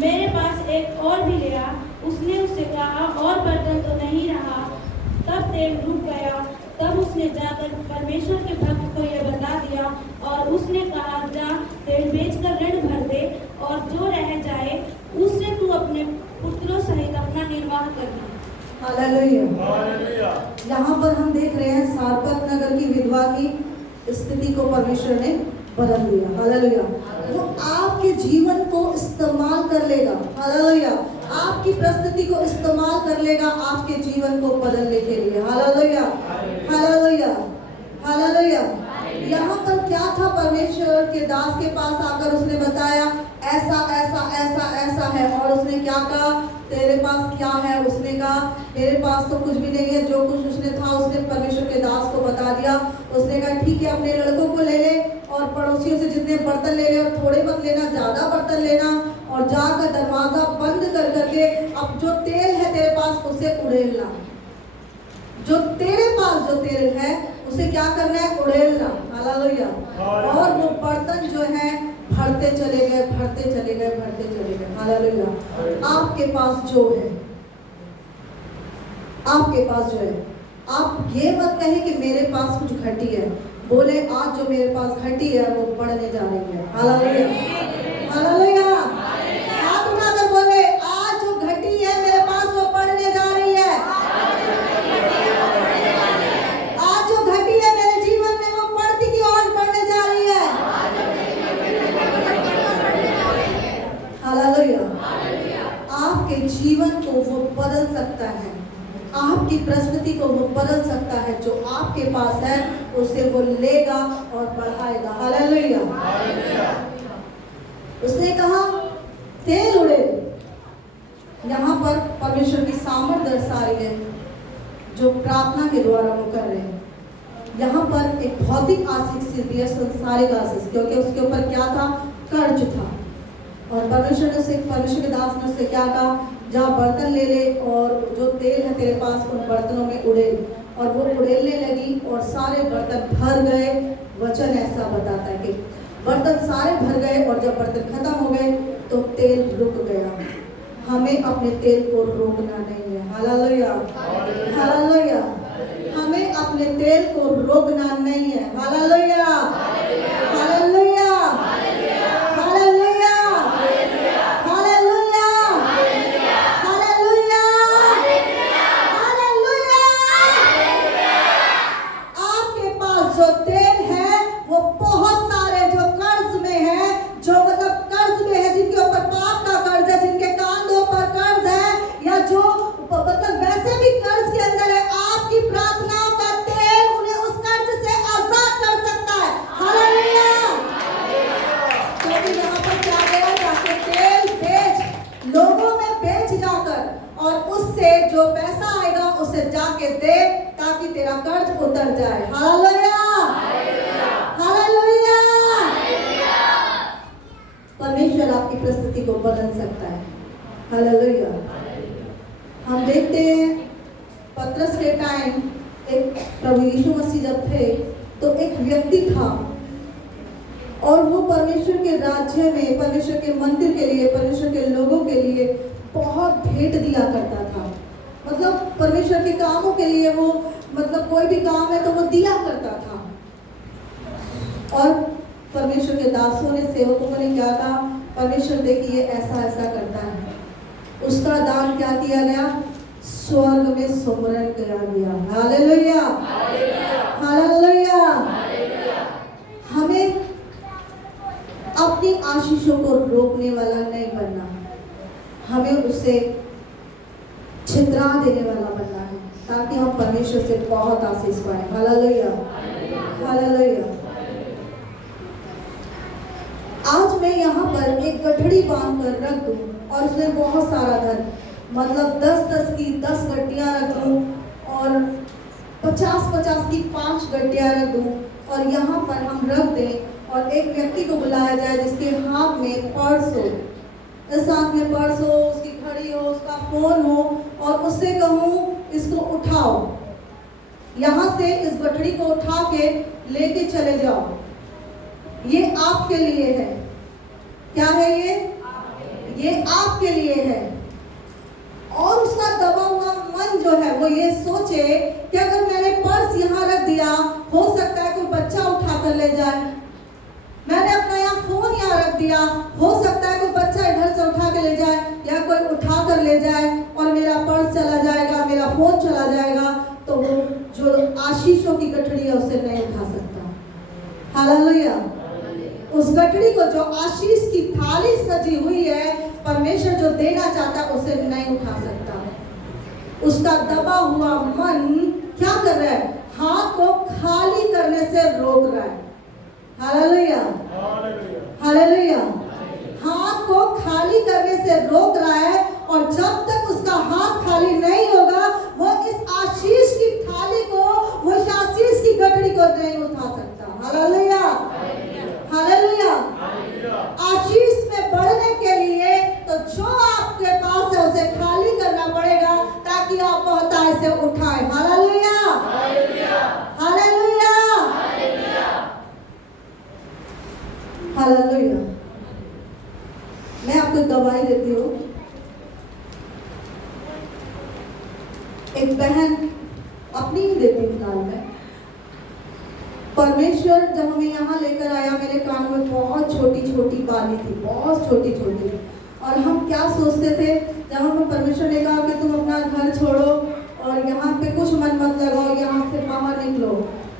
मेरे पास एक और भी ले आ। उसने उससे कहा, और बर्तन तो नहीं रहा। तब तेल रुक गया। तब उसने जाकर परमेश्वर के भक्त को यह बता दिया और उसने कहा, जा तेल बेचकर ऋण भर दे और जो रह जाए उससे तू अपने पुत्रों सहित अपना निर्वाह करना। हालेलुया। यहाँ पर हम देख रहे हैं सारपत नगर की विधवा की स्थिति को परमेश्वर ने बदल दिया। हालेलुया। वो आपके जीवन को इस्तेमाल कर लेगा। हालेलुया। आपकी परिस्थिति को इस्तेमाल कर लेगा आपके जीवन को बदलने के लिए। हालेलुया। हालेलुया। हालेलुया। यहाँ पर क्या था? परमेश्वर के दास के पास आकर उसने बताया, ऐसा ऐसा ऐसा ऐसा है। और उसने क्या कहा? तेरे पास क्या है? उसने कहा, मेरे पास तो कुछ भी नहीं है। जो कुछ उसने था उसने परमेश्वर के दास को बता दिया। उसने कहा, ठीक है, अपने लड़कों को ले ले और पड़ोसियों से जितने बर्तन ले ले, और थोड़े मत लेना, ज्यादा बर्तन लेना, और जाकर दरवाजा बंद कर करके अब जो तेल है तेरे पास उसे उड़ेलना। जो तेरे पास जो तेल है उसे क्या करना है? उड़ेलना। हालेलुया। और वो बर्तन जो है भरते चले गए, भरते चले गए, भरते चले गए। हालेलुया। आपके पास जो है, आपके पास जो है, आप ये मत कहें कि मेरे पास कुछ घटी है। बोले, आज जो मेरे पास घटी है वो बढ़ने जा रही है। हालेलुया। हालेलुया। हाथ उठाकर बोले, आज जो घटी है मेरे पास वो बढ़ने जा रही है। आज जो घटी है मेरे जीवन में वो बढ़ती की ओर बढ़ने जा रही है। हालेलुया। आपके जीवन को वो बदल सकता है। आपकी परिस्थिति को वो बदल सकता है। जो आपके पास है उसे वो लेगा और बढ़ाएगा। हालेलुया। उसने कहा, तेल उड़े। यहाँ पर परमेश्वर की सामर्थ दर्शा रही है जो प्रार्थना के द्वारा वो कर रहे हैं। यहाँ पर एक भौतिक आशीष सिर्फ है, संसारिक आशीष, क्योंकि उसके ऊपर क्या था? कर्ज था। और परमेश्वर के दास ने उससे क्या कहा? जा बर्तन ले ले और जो तेल है तेरे पास उन बर्तनों में उड़ेल। और वो उड़ेलने लगी और सारे बर्तन भर गए। वचन ऐसा बताता है कि बर्तन सारे भर गए और जब बर्तन खत्म हो गए तो तेल रुक गया। हमें अपने तेल को रोकना नहीं है। हालेलुया। हालेलुया। हमें अपने तेल को रोकना नहीं है। Hallelujah. Hallelujah. Hallelujah. Hallelujah. Hallelujah. Hallelujah. आपके पास जो तेल है वो बहुत सारे जो कर्ज में है, जो मतलब कर्ज में है, जिनके ऊपर पाप का कर्ज है, जिनके कांधों पर कर्ज है, या जो मतलब वैसे भी कर्ज के अंदर है, आपकी प्रार्थनाओं का तेल उन्हें उस कर्ज से आजाद कर सकता है। हालेलुया। क्योंकि यहाँ पर क्या गया? जाके तेल बेच, लोगों में बेच जाकर और उससे जो पैसा आएगा उसे जाके दे ताकि तेरा कर्ज उतर जाए। हालेलुया। हालेलुया। परमेश्वर आपकी परिस्थिति को बदल सकता है। हालेलुया। हम देखते हैं पतरस के टाइम एक प्रभु यीशु मसीह जब थे तो एक व्यक्ति था और वो परमेश्वर के राज्य में, परमेश्वर के मंदिर के लिए, परमेश्वर के लोगों के लिए बहुत भेंट दिया करता था। मतलब परमेश्वर के कामों के लिए वो, मतलब कोई भी काम है तो वो दिया करता था। और परमेश्वर के दासों ने, सेवकों ने क्या कहा, परमेश्वर देखिए ऐसा ऐसा करता है। उसका दान क्या किया गया, स्वर्ग में सुमरन किया गया। Hallelujah, hallelujah. हमें अपनी आशीषों को रोकने वाला नहीं बनना, हमें उसे छितरा देने वाला बनना है, ताकि हम परमेश्वर से बहुत आशीष पाए। Hallelujah, hallelujah. आज मैं यहाँ पर एक गठड़ी बांध कर रख दूं और उसमें बहुत सारा धन, मतलब 10-10 की 10 गड्डियाँ रख दूं और 50-50 की 5 गड्डियाँ रख दूं और यहाँ पर हम रख दें और एक व्यक्ति को बुलाया जाए जिसके हाथ में पर्स हो, साथ में पर्स हो, उसकी घड़ी हो, उसका फोन हो, और उससे कहूँ इसको उठाओ, यहाँ से इस गठड़ी को उठा के लेके चले जाओ, ये आपके लिए है। क्या है ये आपके लिए है। और उसका दबा हुआ मन जो है वो ये सोचे कि अगर मैंने पर्स यहाँ रख दिया, हो सकता है कोई बच्चा उठा कर ले जाए। मैंने अपना यहाँ फोन यहाँ रख दिया, हो सकता है कोई बच्चा इधर से उठा के ले जाए या कोई उठा कर ले जाए और मेरा पर्स चला जाएगा, मेरा फोन चला जाएगा, तो वो जो आशीषों की गठड़ी है उसे नहीं उठा सकता। हालेलुया। उस गठड़ी को, जो आशीष की थाली सजी हुई है, परमेश्वर जो देना चाहता है उसे नहीं उठा सकता। उसका दबा हुआ मन क्या कर रहा है, हाथ को खाली करने से रोक रहा है। Hallelujah, hallelujah. हाथ को खाली करने से रोक रहा है, और जब तक उसका हाथ खाली नहीं होगा, वो इस आशीष की थाली को, वो इस आशीष की गठड़ी को नहीं उठा सकता। Hallelujah, hallelujah. आशीष में बढ़ने के लिए तो जो आपके पास है उसे खाली करना पड़ेगा, ताकि आप बहुतायत से उठाएं। Hallelujah, hallelujah, hallelujah. मैं आपको गवाही देती हूँ। एक बहन अपनी ही देती हूँ फिलहाल में। परमेश्वर जब हमें यहाँ लेकर आया, मेरे कानों में बहुत छोटी छोटी बाली थी, बहुत छोटी छोटी, और हम क्या सोचते थे, जब हमें परमेश्वर ने कहा कि तुम अपना घर छोड़ो और यहाँ पे कुछ मन मत लगाओ, यहाँ से बाहर निकलो।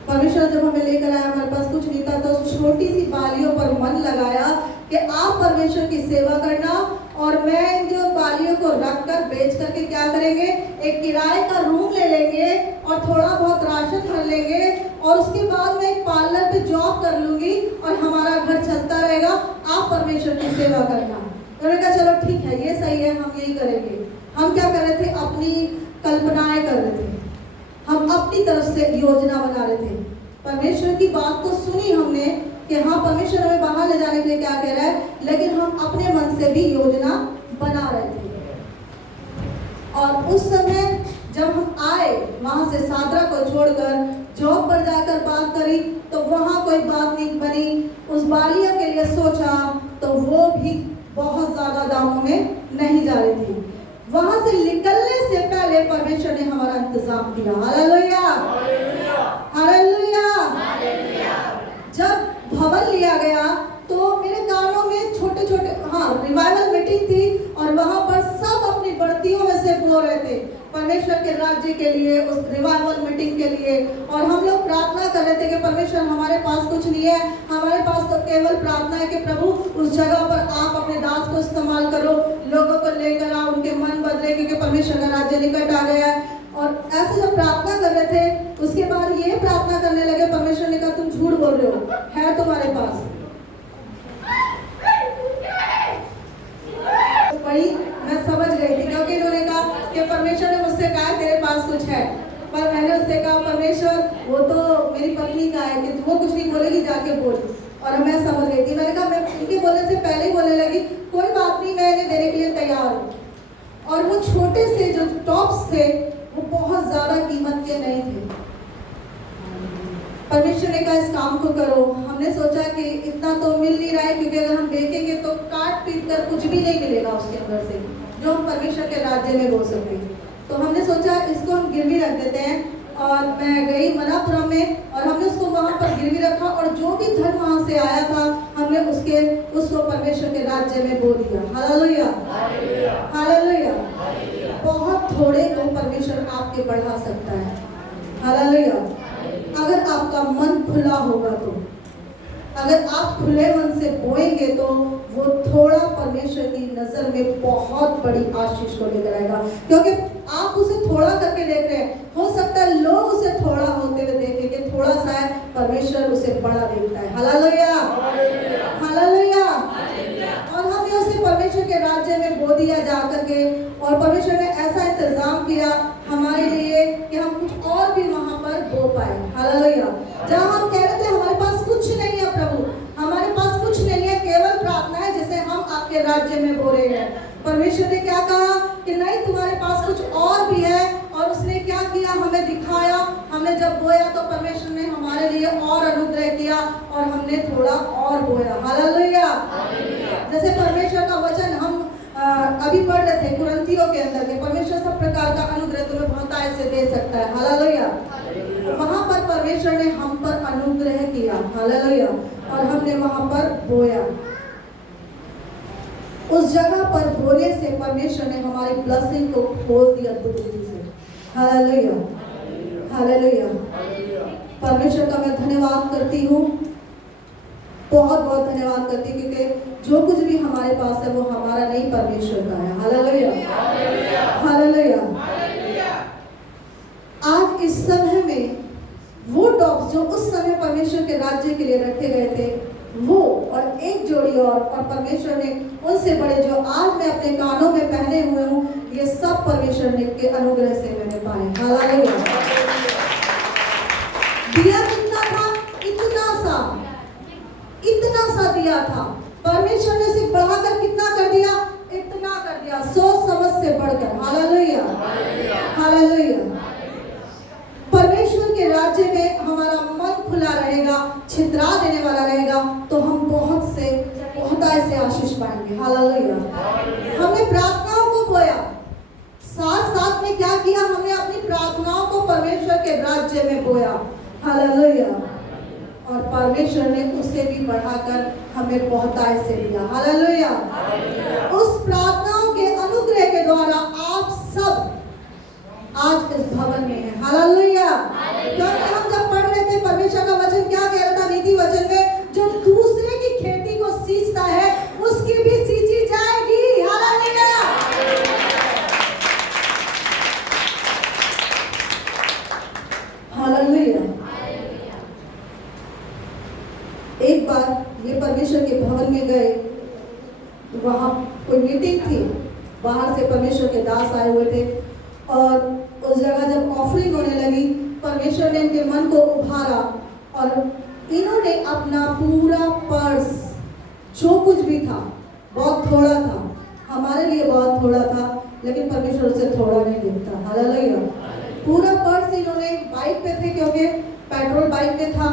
परमेश्वर जब हमें लेकर आया, हमारे पास कुछ नहीं था, तो उस छोटी सी बालियों पर मन लगाया कि आप परमेश्वर की सेवा करना, और मैं इन जो बालियों को रख कर बेच करके क्या करेंगे, एक किराए का रूम ले लेंगे और थोड़ा बहुत राशन भर लेंगे, और उसके बाद मैं एक पार्लर पे जॉब कर लूंगी और हमारा घर चलता रहेगा, आप परमेश्वर की सेवा करना। उन्होंने कहा चलो ठीक है, ये सही है, हम यही करेंगे। हम क्या कर रहे थे, अपनी कल्पनाएं कर रहे थे, हम अपनी तरफ से योजना बना रहे थे। परमेश्वर की बात तो सुनी हमने कि हाँ, परमेश्वर हमें बाहर ले जाने के लिए क्या कह रहा है, लेकिन हम अपने मन से भी योजना बना रहे थे। और उस समय जब हम आए, वहां से सादरा को छोड़कर जॉब पर जाकर बात करी, तो वहां कोई बात नहीं बनी। उस बालिया के लिए सोचा तो वो भी बहुत ज्यादा दामों में नहीं जा रही थी। वहां से निकलने से पहले परमेश्वर ने हमारा इंतजाम किया। Hallelujah, hallelujah. जब भवन लिया गया तो मेरे कानों में छोटे छोटे, हाँ, रिवाइवल मीटिंग थी, और वहां पर सब अपनी बढ़तियों में से बोल रहे थे परमेश्वर के राज्य के लिए, उस रिवाइवल मीटिंग के लिए। और हम लोग प्रार्थना कर रहे थे कि परमेश्वर, हमारे पास कुछ नहीं है, हमारे पास तो केवल प्रार्थना है कि प्रभु उस जगह पर आप अपने दास को इस्तेमाल करो, लोगों को लेकर आओ, उनके मन बदले, क्योंकि परमेश्वर का राज्य निकट आ गया है। और ऐसे जब प्रार्थना कर रहे थे, उसके बाद ये प्रार्थना करने लगे, परमेश्वर ने कहा तुम झूठ बोल रहे हो, है तुम्हारे पास। पढ़ी, मैं समझ गई थी, क्योंकि इन्होंने कहा कि परमेश्वर ने मुझसे कहा तेरे पास कुछ है, पर मैंने उससे कहा परमेश्वर वो तो मेरी पत्नी का है, कि वो कुछ नहीं बोलेगी, जाके बोल। और मैं समझ गई थी, मैंने कहा, मैं इनके बोलने से पहले ही बोलने लगी, कोई बात नहीं, मैं इन्हें देने के लिए तैयार हूँ। और वो छोटे से जो टॉप्स थे वो बहुत ज्यादा कीमत के नहीं थे। परमेश्वर ने कहा इस काम को करो। हमने सोचा कि इतना तो मिल नहीं रहा है, क्योंकि अगर हम देखेंगे तो काट पीट कर कुछ भी नहीं मिलेगा उसके अंदर से, जो हम परमेश्वर के राज्य में बोल सकते हैं। तो हमने सोचा इसको हम गिरवी रख देते हैं, और मैं गई मनापुरम में और हमने उसको वहाँ पर गिरवी रखा और जो भी धन वहाँ से आया था हमने उसको परमेश्वर के राज्य में बो दिया। Hallelujah, hallelujah. बहुत थोड़े को परमेश्वर आपके बढ़ा सकता है। हालेलुया। अगर आपका मन खुला होगा तो, अगर आप खुले मन से बोएंगे तो वो थोड़ा परमेश्वर की नजर में बहुत बड़ी आशीष को लेकर आएगा। क्योंकि आप उसे थोड़ा करके देख रहे हैं, हो सकता है लोग उसे थोड़ा होते हुए देखेंगे, थोड़ा सा है, परमेश्वर उसे बड़ा देखता है। Hallelujah, hallelujah. और हमने उसे परमेश्वर के राज्य में बो दिया जा करके, और परमेश्वर ने ऐसा इंतजाम किया हमारे लिए कि हम कुछ और भी वहां पर बो पाए। हालेलुया। जहाँ हम कह रहे थे हमारे पास कुछ नहीं है प्रभु, हमारे पास कुछ नहीं है, केवल प्रार्थना है जिसे हम आपके राज्य में बो रहे हैं। परमेश्वर ने क्या कहा कि नहीं, तुम्हारे पास कुछ और भी है। और उसने क्या किया, हमें दिखाया। हमने जब बोया तो परमेश्वर ने हमारे लिए और अनुग्रह किया और हमने थोड़ा और बोया। हालेलुया। जैसे परमेश्वर का वचन हम अभी पढ़ रहे थे कुरिन्थियों के अंदर के, परमेश्वर सब प्रकार का अनुग्रह तुम्हें बहुतायत से दे सकता है। हालेलुया। वहां पर परमेश्वर ने हम पर अनुग्रह किया। हालेलुया। और हमने वहां पर बोया। उस जगह पर बोने से परमेश्वर ने हमारी ब्लेसिंग को खोल दिया अद्भुत रीति से। Hallelujah, hallelujah. परमेश्वर का मैं धन्यवाद करती हूँ, बहुत बहुत धन्यवाद करती हूँ, क्योंकि जो कुछ भी हमारे पास है वो हमारा नहीं, परमेश्वर का है। Hallelujah, hallelujah. आज इस समय में वो डॉग्स जो उस समय परमेश्वर के राज्य के लिए रखे गए थे, वो और एक जोड़ी और परमेश्वर ने उनसे बड़े जो आज मैं अपने कानों में पहने हुए हूँ, ये सब परमेश्वर ने के अनुग्रह से मैंने पाए। हालेलुया। दिया कितना था? इतना सा दिया था। परमेश्वर ने सिर्फ बढ़ाकर कितना कर दिया? इतना कर दिया, सोच समझ से बढ़कर। Hallelujah, hallelujah. परमेश्वर के राज्य में हमारा मन खुला रहेगा, छितरा देने वाला रहेगा, तो हम बहुत से आशीष पाएंगे। हालेलुया। हमने प्रार्थनाओं को बोया, साथ साथ में क्या किया, हमने अपनी प्रार्थनाओं को परमेश्वर के राज्य में बोया। हालेलुया। और परमेश्वर ने उसे भी बढ़ाकर हमें बहुतायत से दिया। हालेलुया। उस प्रार्थनाओं के अनुग्रह के द्वारा आप सब आज इस भवन में है। हालेलुया। क्योंकि हम जब पढ़ रहे थे परमेश्वर का वचन क्या कह रहा था नीति वचन में, जो दूसरे की खेती को सींचता है उसकी भी सींची जाएगी। हालेलुया। हालेलुया। एक बार ये परमेश्वर के भवन में गए, वहां कोई मीटिंग थी, बाहर से परमेश्वर के दास आए हुए थे, और उस जगह जब ऑफरिंग होने लगी, परमेश्वर ने इनके मन को उभारा और इन्होंने अपना पूरा पर्स, जो कुछ भी था, बहुत थोड़ा था, हमारे लिए बहुत थोड़ा था, लेकिन परमेश्वर उसे थोड़ा नहीं देखता। हालेलुया। पूरा पर्स इन्होंने, बाइक पे थे क्योंकि पेट्रोल बाइक पे था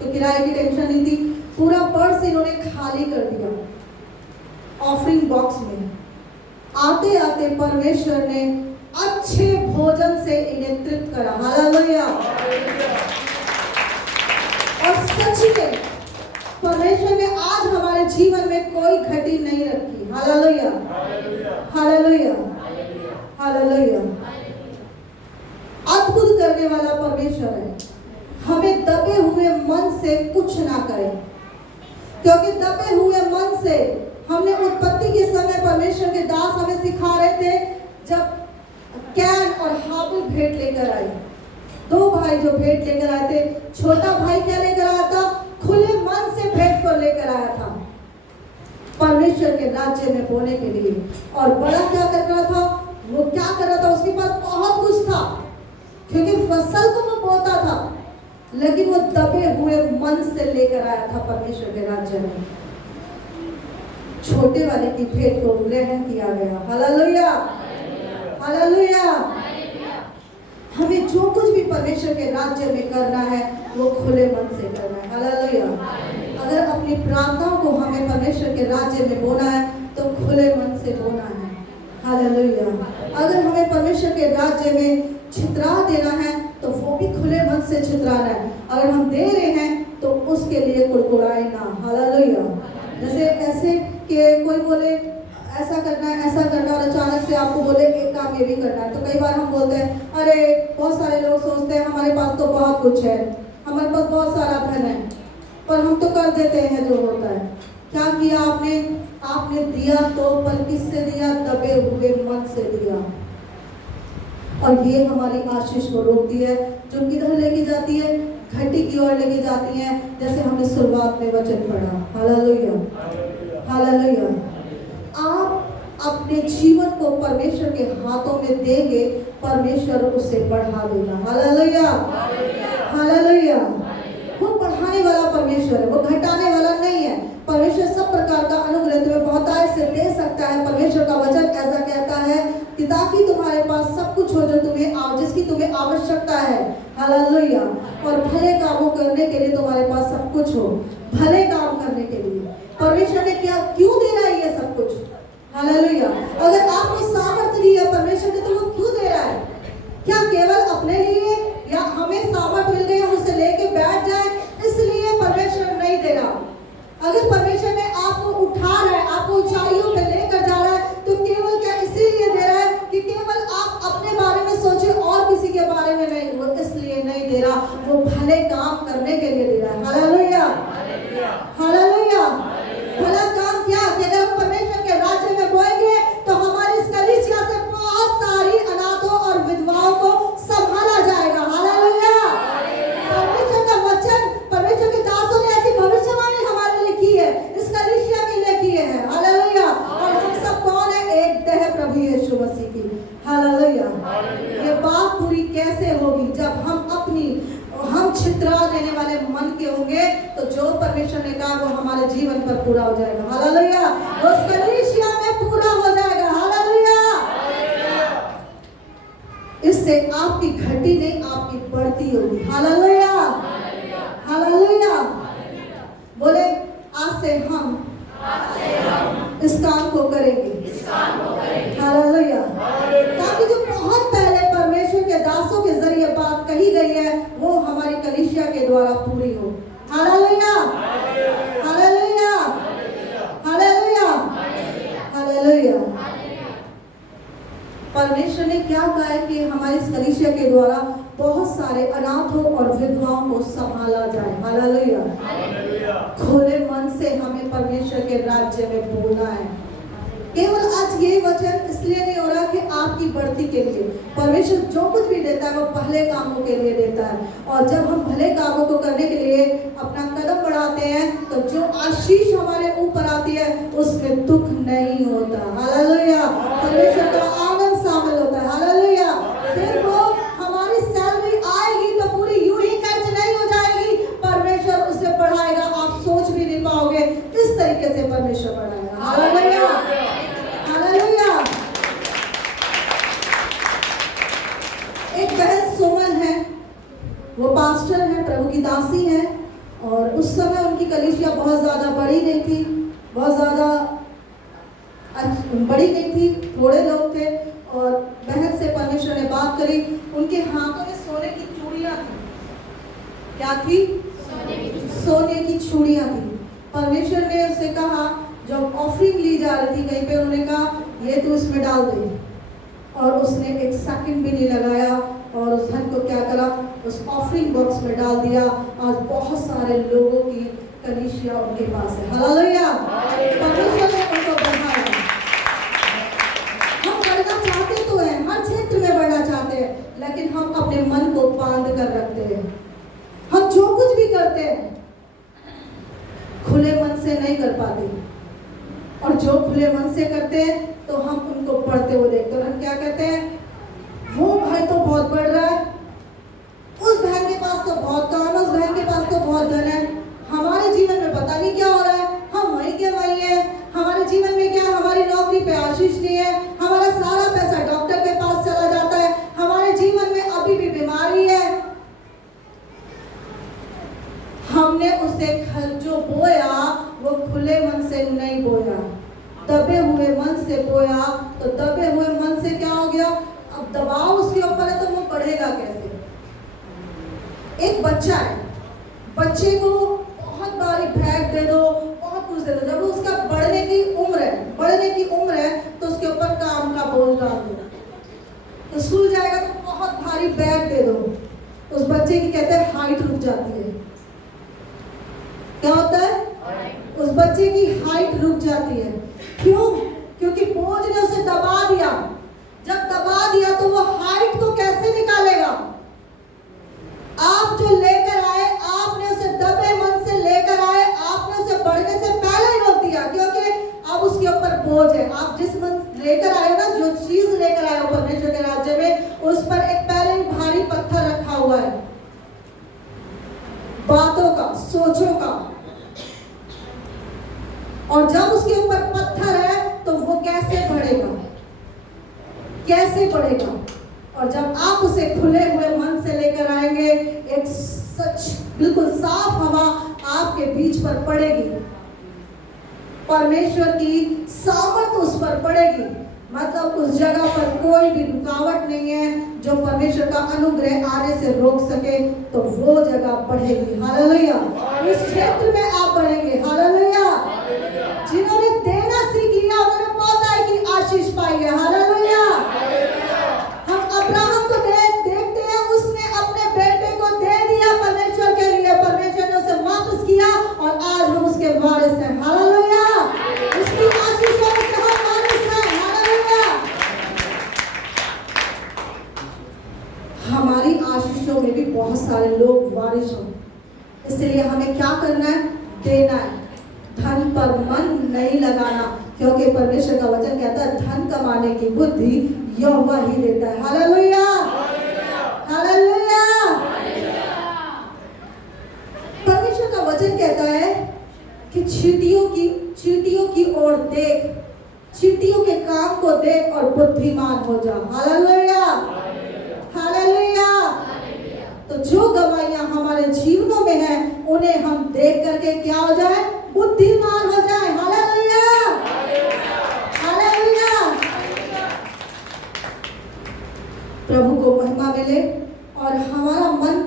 तो किराए की टेंशन नहीं थी, पूरा पर्स इन्होंने खाली कर दिया ऑफरिंग बॉक्स में। आते आते परमेश्वर ने अच्छे भोजन से इन्हें तृप्त करा। हालेलुया। और सच में परमेश्वर ने आज हमारे जीवन में कोई घटी नहीं रखी। Hallelujah, hallelujah, hallelujah. अद्भुत करने वाला परमेश्वर है। हमें दबे हुए मन से कुछ ना करें, क्योंकि दबे हुए मन से, हमने उत्पत्ति के समय परमेश्वर के दास हमें सिखा रहे थे, जब कैन और हाबिल भेंट लेकर आए, दो भाई जो भेंट लेकर आए थे, छोटा भाई क्या लेकर आया था? खुले मन से भेंट को लेकर आया था परमेश्वर के राज्य में बोने के लिए। और बड़ा क्या कर रहा था? वो क्या कर रहा था? उसके पास बहुत कुछ था, क्योंकि फसल को वो बोता था, लेकिन वो दबे हुए मन से लेकर आया था परमेश्वर के राज्य में। छोटे वाले की भेंट को ग्रहण किया गया। Hallelujah, hallelujah. हमें जो कुछ भी परमेश्वर के राज्य में करना है वो खुले मन से करना है। हालेलुया। अगर अपनी प्रार्थनाओं को हमें परमेश्वर के राज्य में बोना है तो खुले मन से बोना है। हालेलुया। अगर हमें परमेश्वर के राज्य में छितरा देना है तो तो वो भी खुले मन से छितराना है। अगर हम दे रहे हैं तो उसके लिए कुड़कुड़ाए ना। हालेलुया। जैसे ऐसे कि कोई बोले ऐसा करना है ऐसा करना, और अचानक से आपको बोले एक काम ये भी करना है, तो कई बार हम बोलते हैं अरे बहुत सारे लोग सोचते हैं हमारे पास तो बहुत कुछ है, हमारे पास बहुत सारा धन है, पर हम तो कर देते हैं जो होता है। क्या किया आपने? आपने दिया तो पर किससे दिया? दबे हुए मन से दिया। और ये हमारी आशीष को रोकती है, जो किधर लेके जाती है? घटी की ओर लेके जाती है, जैसे हमने शुरुआत में वचन पढ़ा। Hallelujah, hallelujah. आप अपने जीवन को परमेश्वर के हाथों में देंगे, परमेश्वर उसे बढ़ा देगा। Hallelujah, hallelujah. वो बढ़ाने वाला परमेश्वर है, वो घटाने वाला नहीं है। परमेश्वर सब प्रकार का अनुग्रह तुम्हें बहुतायत से दे सकता है। परमेश्वर का वचन ऐसा कहता है कि ताकि तुम्हारे पास सब कुछ हो जो जिसकी तुम्हें आवश्यकता है। हालेलुया। और भले कामों करने के लिए तुम्हारे पास सब कुछ हो, भले काम करने के लिए परमेश्वर ने क्यों दे रहा है ये सब कुछ? हालेलुया। अगर आपको सामर्थ्य दी है परमेश्वर ने, तो वो क्यों दे रहा है? क्या केवल अपने लिए, या हमें सामर्थ्य मिल गई हम उसे लेके बैठ जाए इसलिए परमेश्वर नहीं दे रहा? अगर परमेश्वर ने आपको उठा रहा है, आपको ऊंचाइयों पे लेकर जा रहा है, तो केवल क्या इसीलिए दे रहा है कि केवल आप अपने बारे में सोचे और किसी के बारे में नहीं? वो इसलिए नहीं दे रहा, वो भले काम करने के लिए दे रहा है। Hallelujah, hallelujah. भला काम क्या? कि अगर हम परमेश्वर के राज्य में बोएंगे तो हमारी इस कलीसिया से बहुत सारी अनाथों और विधवाओं को संभाला जाएगा। हालेलुया। परमेश्वर का वचन, परमेश्वर के दासों ने ऐसी भविष्यवाणी हमारे लिए की है, इस कलीसिया के लिए की है। हालेलुया। और हम सब कौन है? एक देह प्रभु यीशु मसीह की। हालेलुया। ये बात पूरी कैसे होगी? जब हम छितरा देने वाले मन के होंगे, तो जो परमेश्वर ने कहा वो हमारे जीवन पर पूरा हो जाएगा। हालेलुया। उस कलीसिया में पूरा हो जाएगा। हालेलुया। इससे आपकी घटी नहीं, आपकी बढ़ती होगी। Hallelujah, hallelujah. बोले आज से हम इस काम को करेंगे। हालेलुया। ताकि जो बहुत पहले परमेश्वर के दासों के जरिए बात कही गई है वो हमारी कलीसिया के द्वारा पूरी हो। Hallelujah, hallelujah, hallelujah, hallelujah. परमेश्वर ने क्या कहा है कि हमारी इस कलीसिया के द्वारा बहुत सारे अनाथों और विधवाओं को संभाला जाए। हालेलुया। खुले मन से हमें परमेश्वर के राज्य में बोलना है। केवल आज ये वचन इसलिए नहीं हो रहा कि आपकी बढ़ती के लिए। परमेश्वर जो कुछ भी देता है वो भले कामों के लिए देता है, और जब हम भले कामों को करने के लिए अपना कदम बढ़ाते हैं तो जो आशीष हमारे ऊपर आती है उसमें दुख नहीं होता। हालेलुया। परमेश्वर का आनंद शामिल होता है। हालेलुया। फिर वो हमारी सैलरी आएगी तो पूरी यूं ही खर्च नहीं हो जाएगी, परमेश्वर उसे बढ़ाएगा। आप सोच भी नहीं पाओगे किस तरीके से परमेश्वर बढ़ाएगा। Hallelujah, hallelujah. एक बहन सुमन है, वो पास्टर है, प्रभु की दासी है, और उस समय उनकी कलीसिया बहुत ज्यादा बड़ी नहीं थी, बहुत ज्यादा बड़ी नहीं थी, थोड़े लोग थे। और बहन से परमेश्वर ने बात करी, उनके हाथों में सोने की चूड़ियां थी। क्या थी? सोने की चूड़ियां थी। परमेश्वर ने उससे कहा, जब ऑफरिंग ली जा रही थी कहीं पे, उन्होंने कहा ये तू इसमें डाल दे, और उसने एक सेकंड भी नहीं लगाया और उस धन को क्या करा? उस ऑफरिंग बॉक्स में डाल दिया। आज बहुत सारे लोगों की कलीसिया उनके पास है। हालेलुया। परमेश्वर ने उनको बढ़ाया। हम बढ़ना चाहते तो हैं, हर क्षेत्र में बढ़ना चाहते हैं, लेकिन हम अपने मन को बांध कर रखते हैं। हम जो कुछ भी करते हैं खुले मन से नहीं कर पाते, और जो खुले मन से करते हैं तो हम उनको बढ़ते हुए देखते हैं। हम क्या कहते हैं? वो भाई तो बहुत बढ़ रहा है, उस बहन के पास तो बहुत काम है, उस बहन के पास तो बहुत धन है। हमारे जीवन में पता नहीं क्या हो रहा है, हम वहीं के वहीं है। हमारे जीवन में क्या? हमारी नौकरी पे आशीष नहीं है, हमारा सारा पैसा डॉक्टर के पास चला जाता है, हमारे जीवन में अभी भी बीमारी है। हमने उसे जो बोया वो खुले मन से नहीं बोया, दबे हुए मन से बोया। तो दबे हुए मन से क्या हो गया? अब दबाव उसके ऊपर है तो वो बढ़ेगा एक बच्चा है, बच्चे को बहुत भारी बैग दे दो, बहुत कुछ दे दो, जब उसका बढ़ने की उम्र है तो उसके ऊपर काम का बोझ डाल दो। तो स्कूल जाएगा तो बहुत भारी बैग दे दो, उस बच्चे की कहते हैं हाइट रुक जाती है। क्या होता है? उस बच्चे की हाइट रुक जाती है। क्यों? क्योंकि बोझ ने उसे दबा दिया। जब दबा दिया तो वो हाइट को कैसे निकालेगा? आप जो लेकर आए, आपने उसे दबे मन से लेकर आए, आपने उसे बढ़ने से पहले ही रोक दिया, क्योंकि अब उसके ऊपर बोझ है। आप जिस मन लेकर आए हो ना, जो चीज लेकर आए हो परमेश्वर के राज्य में, उस पर एक पहले ही भारी पत्थर रखा हुआ है, बातों का, सोचों का। और जब उसके ऊपर पत्थर है तो वो कैसे बढ़ेगा? कैसे बढ़ेगा? और जब आप उसे खुले हुए मन से लेकर आएंगे, एक सच बिल्कुल साफ हवा आपके बीच पर पड़ेगी, परमेश्वर की सामर्थ उस पर पड़ेगी। मतलब उस जगह पर कोई भी रुकावट नहीं है जो परमेश्वर का अनुग्रह आने से रोक सके, तो वो जगह बढ़ेगी। हालेलुया। उस क्षेत्र में आप बढ़ेंगे। हालेलुया। जिन्होंने देना सीख लिया उन्होंने पता है कि आशीष पाई है। हालेलुया। हम अब्राहम को देखते हैं, उसने अपने बेटे को दे दिया परमेश्वर के लिए, परमेश्वर ने उसे वापस किया और आज हम उसके वारिस हैं। हालेलुया। उसकी आशीषों से हम वारिस हैं। हालेलुया। हमारी आशीषों में भी बहुत सारे लोग वारिस हों, इसलिए हमें क्या करना है? देना है। धन पर मन नहीं लगाना, क्योंकि परमेश्वर का वचन कहता है धन कमाने की बुद्धि यहोवा ही देता है। हालेलुया। हालेलुया। परमेश्वर का वचन कहता है कि चींटियों की ओर देख, चींटियों के काम को देख और बुद्धिमान हो जा। हालेलुया। हालेलुया। तो जो गवाहियां हमारे जीवनों में हैं, उन्हें हम देख करके क्या हो जाए? बुद्धिमान हो जाए। हालेलुया। हालेलुया। प्रभु को महिमा मिले। और हमारा मन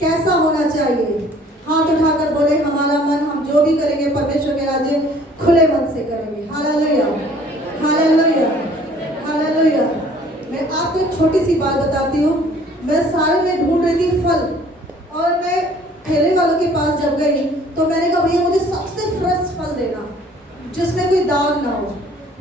कैसा होना चाहिए? हाथ उठाकर बोले, हमारा मन, हम जो भी करेंगे परमेश्वर के राज्य खुले मन से करेंगे। हालेलुया। हालेलुया। हालेलुया। मैं आपको एक छोटी सी बात बताती हूँ। मैं सारे में ढूंढ रही थी फल, और मैं ठेले वालों के पास जब गई तो मैंने कहा भैया मुझे सबसे फ्रेश फल देना जिसमें कोई दाग ना हो।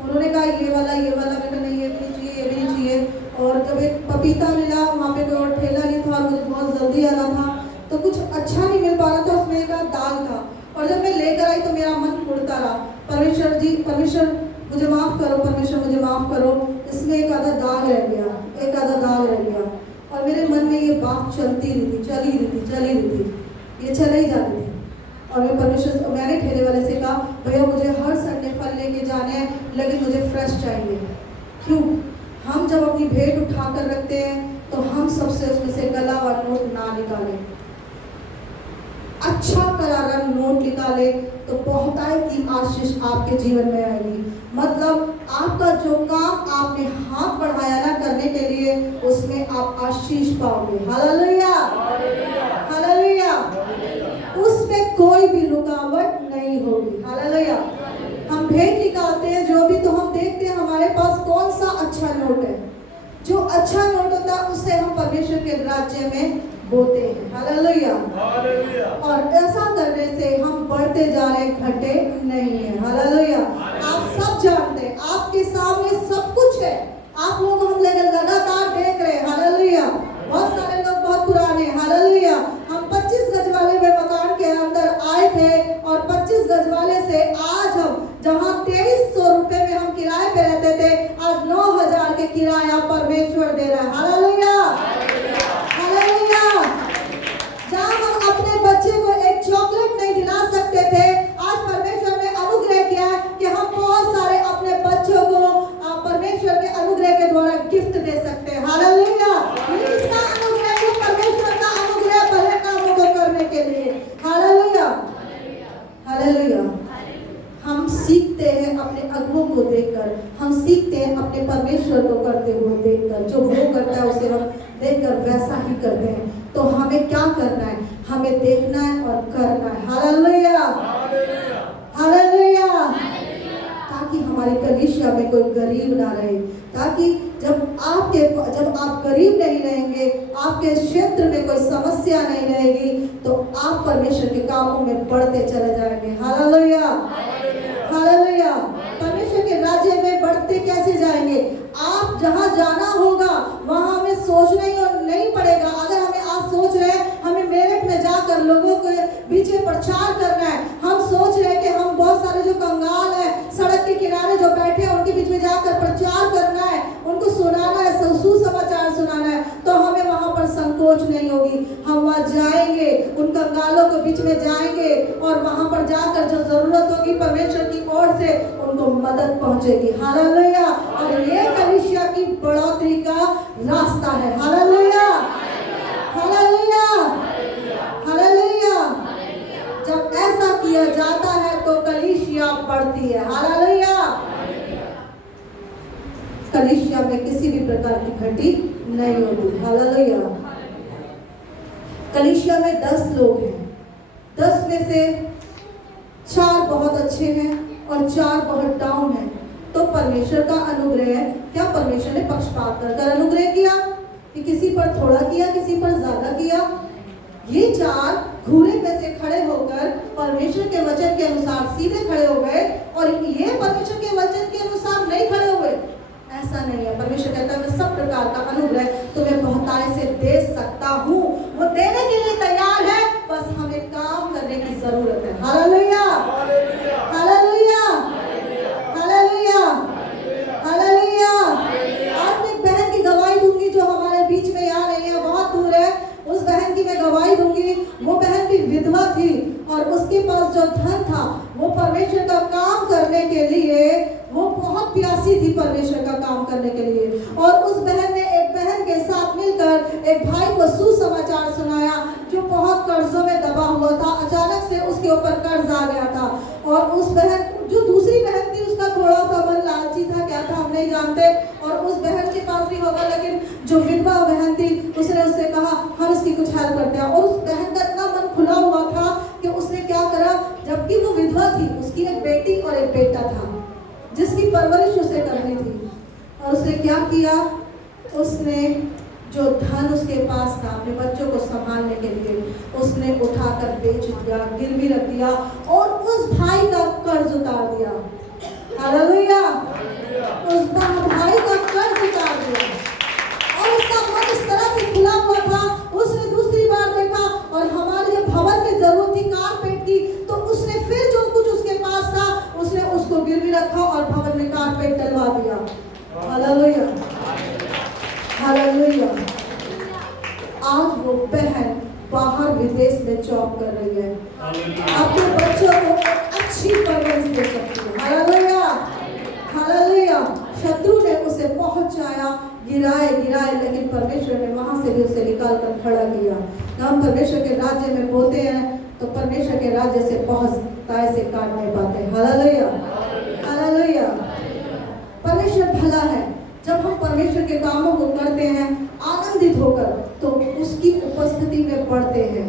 उन्होंने कहा ये वाला। मैंने कहा नहीं, ये भी नहीं चाहिए, ये भी नहीं चाहिए। और जब एक पपीता मिला, वहाँ पे कोई और ठेला नहीं था और मुझे बहुत जल्दी आना था, तो कुछ अच्छा नहीं मिल पा रहा था, उसमें एक दाग था। और जब मैं लेकर आई तो मेरा मन मुड़ता रहा, परमेश्वर जी, परमेश्वर मुझे माफ़ करो, परमेश्वर मुझे माफ़ करो, इसमें एक आधा दाग रह गया, एक आधा दाग रह गया। और मेरे मन में ये बात चलती रही थी, चली रही थी, ये चले ही जाती थी। और मैंने ठेले वाले से कहा भैया मुझे हर संडे फल लेके जाने हैं, लेकिन मुझे फ्रेश चाहिए। क्यों? हम जब अपनी भेंट उठा कर रखते हैं तो हम सबसे उसमें से गला हुआ नोट ना निकालें, अच्छा करारा नोट निकाले तो बहुतायत की आशीष आपके जीवन में आएगी। मतलब आपका जो काम आपने हाथ बढ़ाया ना करने के लिए, उसमें आप आशीष पाओगे। हालेलुया। हालेलुया। उसमें कोई भी रुकावट नहीं होगी। हालेलुया। हम भेंट निकालते हैं जो भी, तो हम देखते हैं हमारे पास कौन सा अच्छा नोट है। जो अच्छा नोट होता है उससे हम परमेश्वर के राज्य में बोते हैं। हालेलुया। और ऐसा करने से हम बढ़ते जा रहे, घटे नहीं है। हालेलुया। आप सब जानते हैं, आपके सामने सब कुछ है, आप लोग हम लगातार देख रहे हैं। हालेलुया। बहुत सारे लोग बहुत पुराने। हालेलुया। हम 25 गज वाले में मकान के अंदर आए थे और 25 गज वाले से आज हम जहां 2300 रुपए में हम किराए पे रहते थे, आज 9000 के किराया परमेश्वर दे रहा है। हालेलुया। हालेलुया। जहां हम अपने बच्चे को एक चॉकलेट नहीं दिला सकते थे, आज परमेश्वर ने अनुग्रह किया कि हम बहुत सारे अपने बच्चों को परमेश्वर के अनुग्रह के द्वारा गिफ्ट दे सकते हैं। हालेलुया। इसका अनुग्रह है, परमेश्वर का अनुग्रह भले कामों को करने के लिए। हालेलुया। हालेलुया। हम सीखते हैं अपने अगुओं को देखकर, हम सीखते हैं अपने परमेश्वर को करते हुए देखकर। जो वो करता है जब आप गरीब नहीं रहेंगे, आपके क्षेत्र में कोई समस्या नहीं रहेगी, तो आप परमेश्वर के कामों में बढ़ते चले जाएंगे। Hallelujah, hallelujah. परमेश्वर के राज्य में बढ़ते कैसे जाएंगे? आप जहाँ जाना होगा वहाँ हमें सोचना ही नहीं पड़ेगा। अगर आप सोच रहे हैं हमें मेरठ में जाकर लोगों के बीच में प्रचार करना है, हम सोच रहे हैं कि हम बहुत सारे जो कंगाल हैं, सड़क के किनारे जो बैठे हैं, उनके बीच में जाकर प्रचार करना है, उनको सुनाना है, सुसमाचार सुनाना है, तो हमें वहाँ पर संकोच नहीं होगी। हम वहाँ जाएंगे, उन कंगालों के बीच में जाएंगे और वहाँ पर जाकर जो जरूरत होगी परमेश्वर की ओर से उनको मदद पहुँचेगी। हालेलुया। और ये कलीसिया की बढ़ोतरी का रास्ता है। Hallelujah, hallelujah, hallelujah. जब ऐसा किया जाता है तो कलीसिया बढ़ती है। हालेलुया। कलीसिया में किसी भी प्रकार की घटी नहीं होती। हालेलुया। कलीसिया में 10 लोग हैं, 10 में से 4 बहुत अच्छे हैं और 4 बहुत डाउन हैं। तो परमेश्वर का अनुग्रह है। क्या परमेश्वर ने पक्षपात कर अनुग्रह किया कि किसी पर थोड़ा किया, किसी पर ज्यादा किया? ये 4 घूरे में से खड़े होकर परमेश्वर के वचन के अनुसार सीधे खड़े हो गए और ये परमेश्वर के वचन के अनुसार नहीं खड़े हुए। ऐसा नहीं है। परमेश्वर कहता है मैं सब प्रकार का अनुग्रह तुम्हें बहुतायत से दे सकता हूँ। वो देने के लिए तैयार है, बस हमें काम करने की जरूरत है। Hallelujah, hallelujah, hallelujah, hallelujah. आज मैं एक बहन की गवाही दूंगी जो हमारे बीच में यहाँ नहीं है, बहुत दूर है। उस बहन की मैं गवाही दूंगी। वो बहन भी विधवा थी और उसके पास जो धन था वो परमेश्वर का काम करने के लिए, वो बहुत प्यासी थी परमेश्वर का काम करने के लिए। और उस बहन ने एक बहन के साथ मिलकर एक भाई को सुसमाचार सुनाया जो बहुत कर्जों में दबा हुआ था। अचानक से उसके ऊपर कर्ज आ गया था और उस बहन, जो दूसरी बहन थी, उसका थोड़ा सा मन लालची था, क्या था हम नहीं जानते, और उस बहन के पास भी होगा, लेकिन जो विधवा बहन थी उसने उससे कहा हम इसकी कुछ हेल्प करते हैं। और उस बहन का इतना मन खुला हुआ था कि उसने क्या करा, जबकि वो विधवा थी, उसकी एक बेटी और एक बेटा था जिसकी परवरिश उसे करनी थी। और उसने क्या किया, उसने जो धन उसके पास था अपने बच्चों को संभालने के लिए उसने उठाकर बेच दिया, गिरवी रख दिया और उस भाई का कर्ज उतार दिया। हालेलुया। उस भाई का कर्ज उतार दिया और उसका मन इस तरह से खुला हुआ था। उसने दूसरी बार देखा और हमारे जो भवन में जरूरत थी कारपेट की, तो उसने फिर जो कुछ उसके पास था उसने उसको गिरवी रखा और भवन में कारपेट डलवा दिया। Hallelujah, hallelujah. आज वो बहन बाहर विदेश में जॉब कर रही है, अपने बच्चों को अच्छी परवरिश दे सकती है। Hallelujah, hallelujah. शत्रु ने उसे पहुंचाया, गिराए, लेकिन परमेश्वर ने वहां से भी उसे निकाल कर खड़ा किया। हम परमेश्वर के राज्य में बोलते हैं तो परमेश्वर के राज्य से बहुतायत से काट नहीं पाते। Hallelujah, hallelujah. परमेश्वर भला है। जब हम परमेश्वर के कामों को करते हैं आनंदित होकर, तो उसकी उपस्थिति में बढ़ते हैं।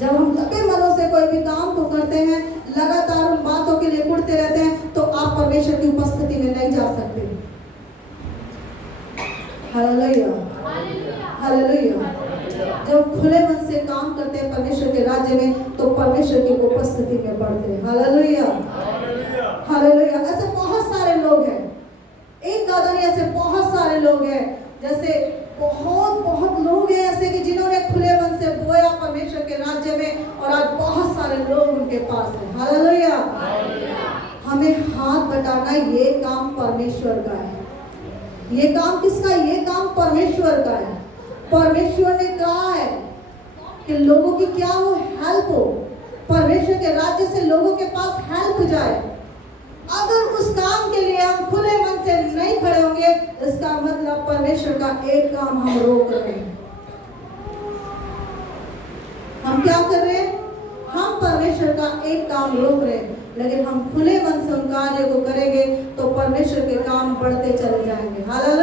जब हम दबे मनों से कोई भी काम को करते हैं, लगातार उन बातों के लिए उड़ते रहते हैं, तो आप परमेश्वर की उपस्थिति में नहीं जा सकते। Hallelujah, hallelujah. जब खुले मन से काम करते हैं परमेश्वर के राज्य में, तो परमेश्वर की उपस्थिति में बढ़ते हैं। Hallelujah, hallelujah. ऐसे बहुत सारे लोग हैं, एक गादा नहीं, ऐसे बहुत सारे लोग हैं, जैसे बहुत लोग हैं ऐसे कि जिन्होंने खुले मन से बोया परमेश्वर के राज्य में और आज बहुत सारे लोग उनके पास हैं। हालेलुया। हमें हाथ बटाना ये काम परमेश्वर का है। ये काम किसका? ये काम परमेश्वर का है। परमेश्वर ने कहा है कि लोगों की क्या हो, हेल्प हो, परमेश्वर के राज्य से लोगों के पास हेल्प जाए। अगर उस काम के लिए हम खुले मन से नहीं खड़े होंगे, इसका मतलब परमेश्वर का एक काम हम रोक रहे हैं। हम क्या कर रहे हैं? हम परमेश्वर का एक काम रोक रहे हैं, लेकिन हम खुले मन से उन कार्य को करेंगे तो परमेश्वर के काम बढ़ते चले जाएंगे। हालेलुया।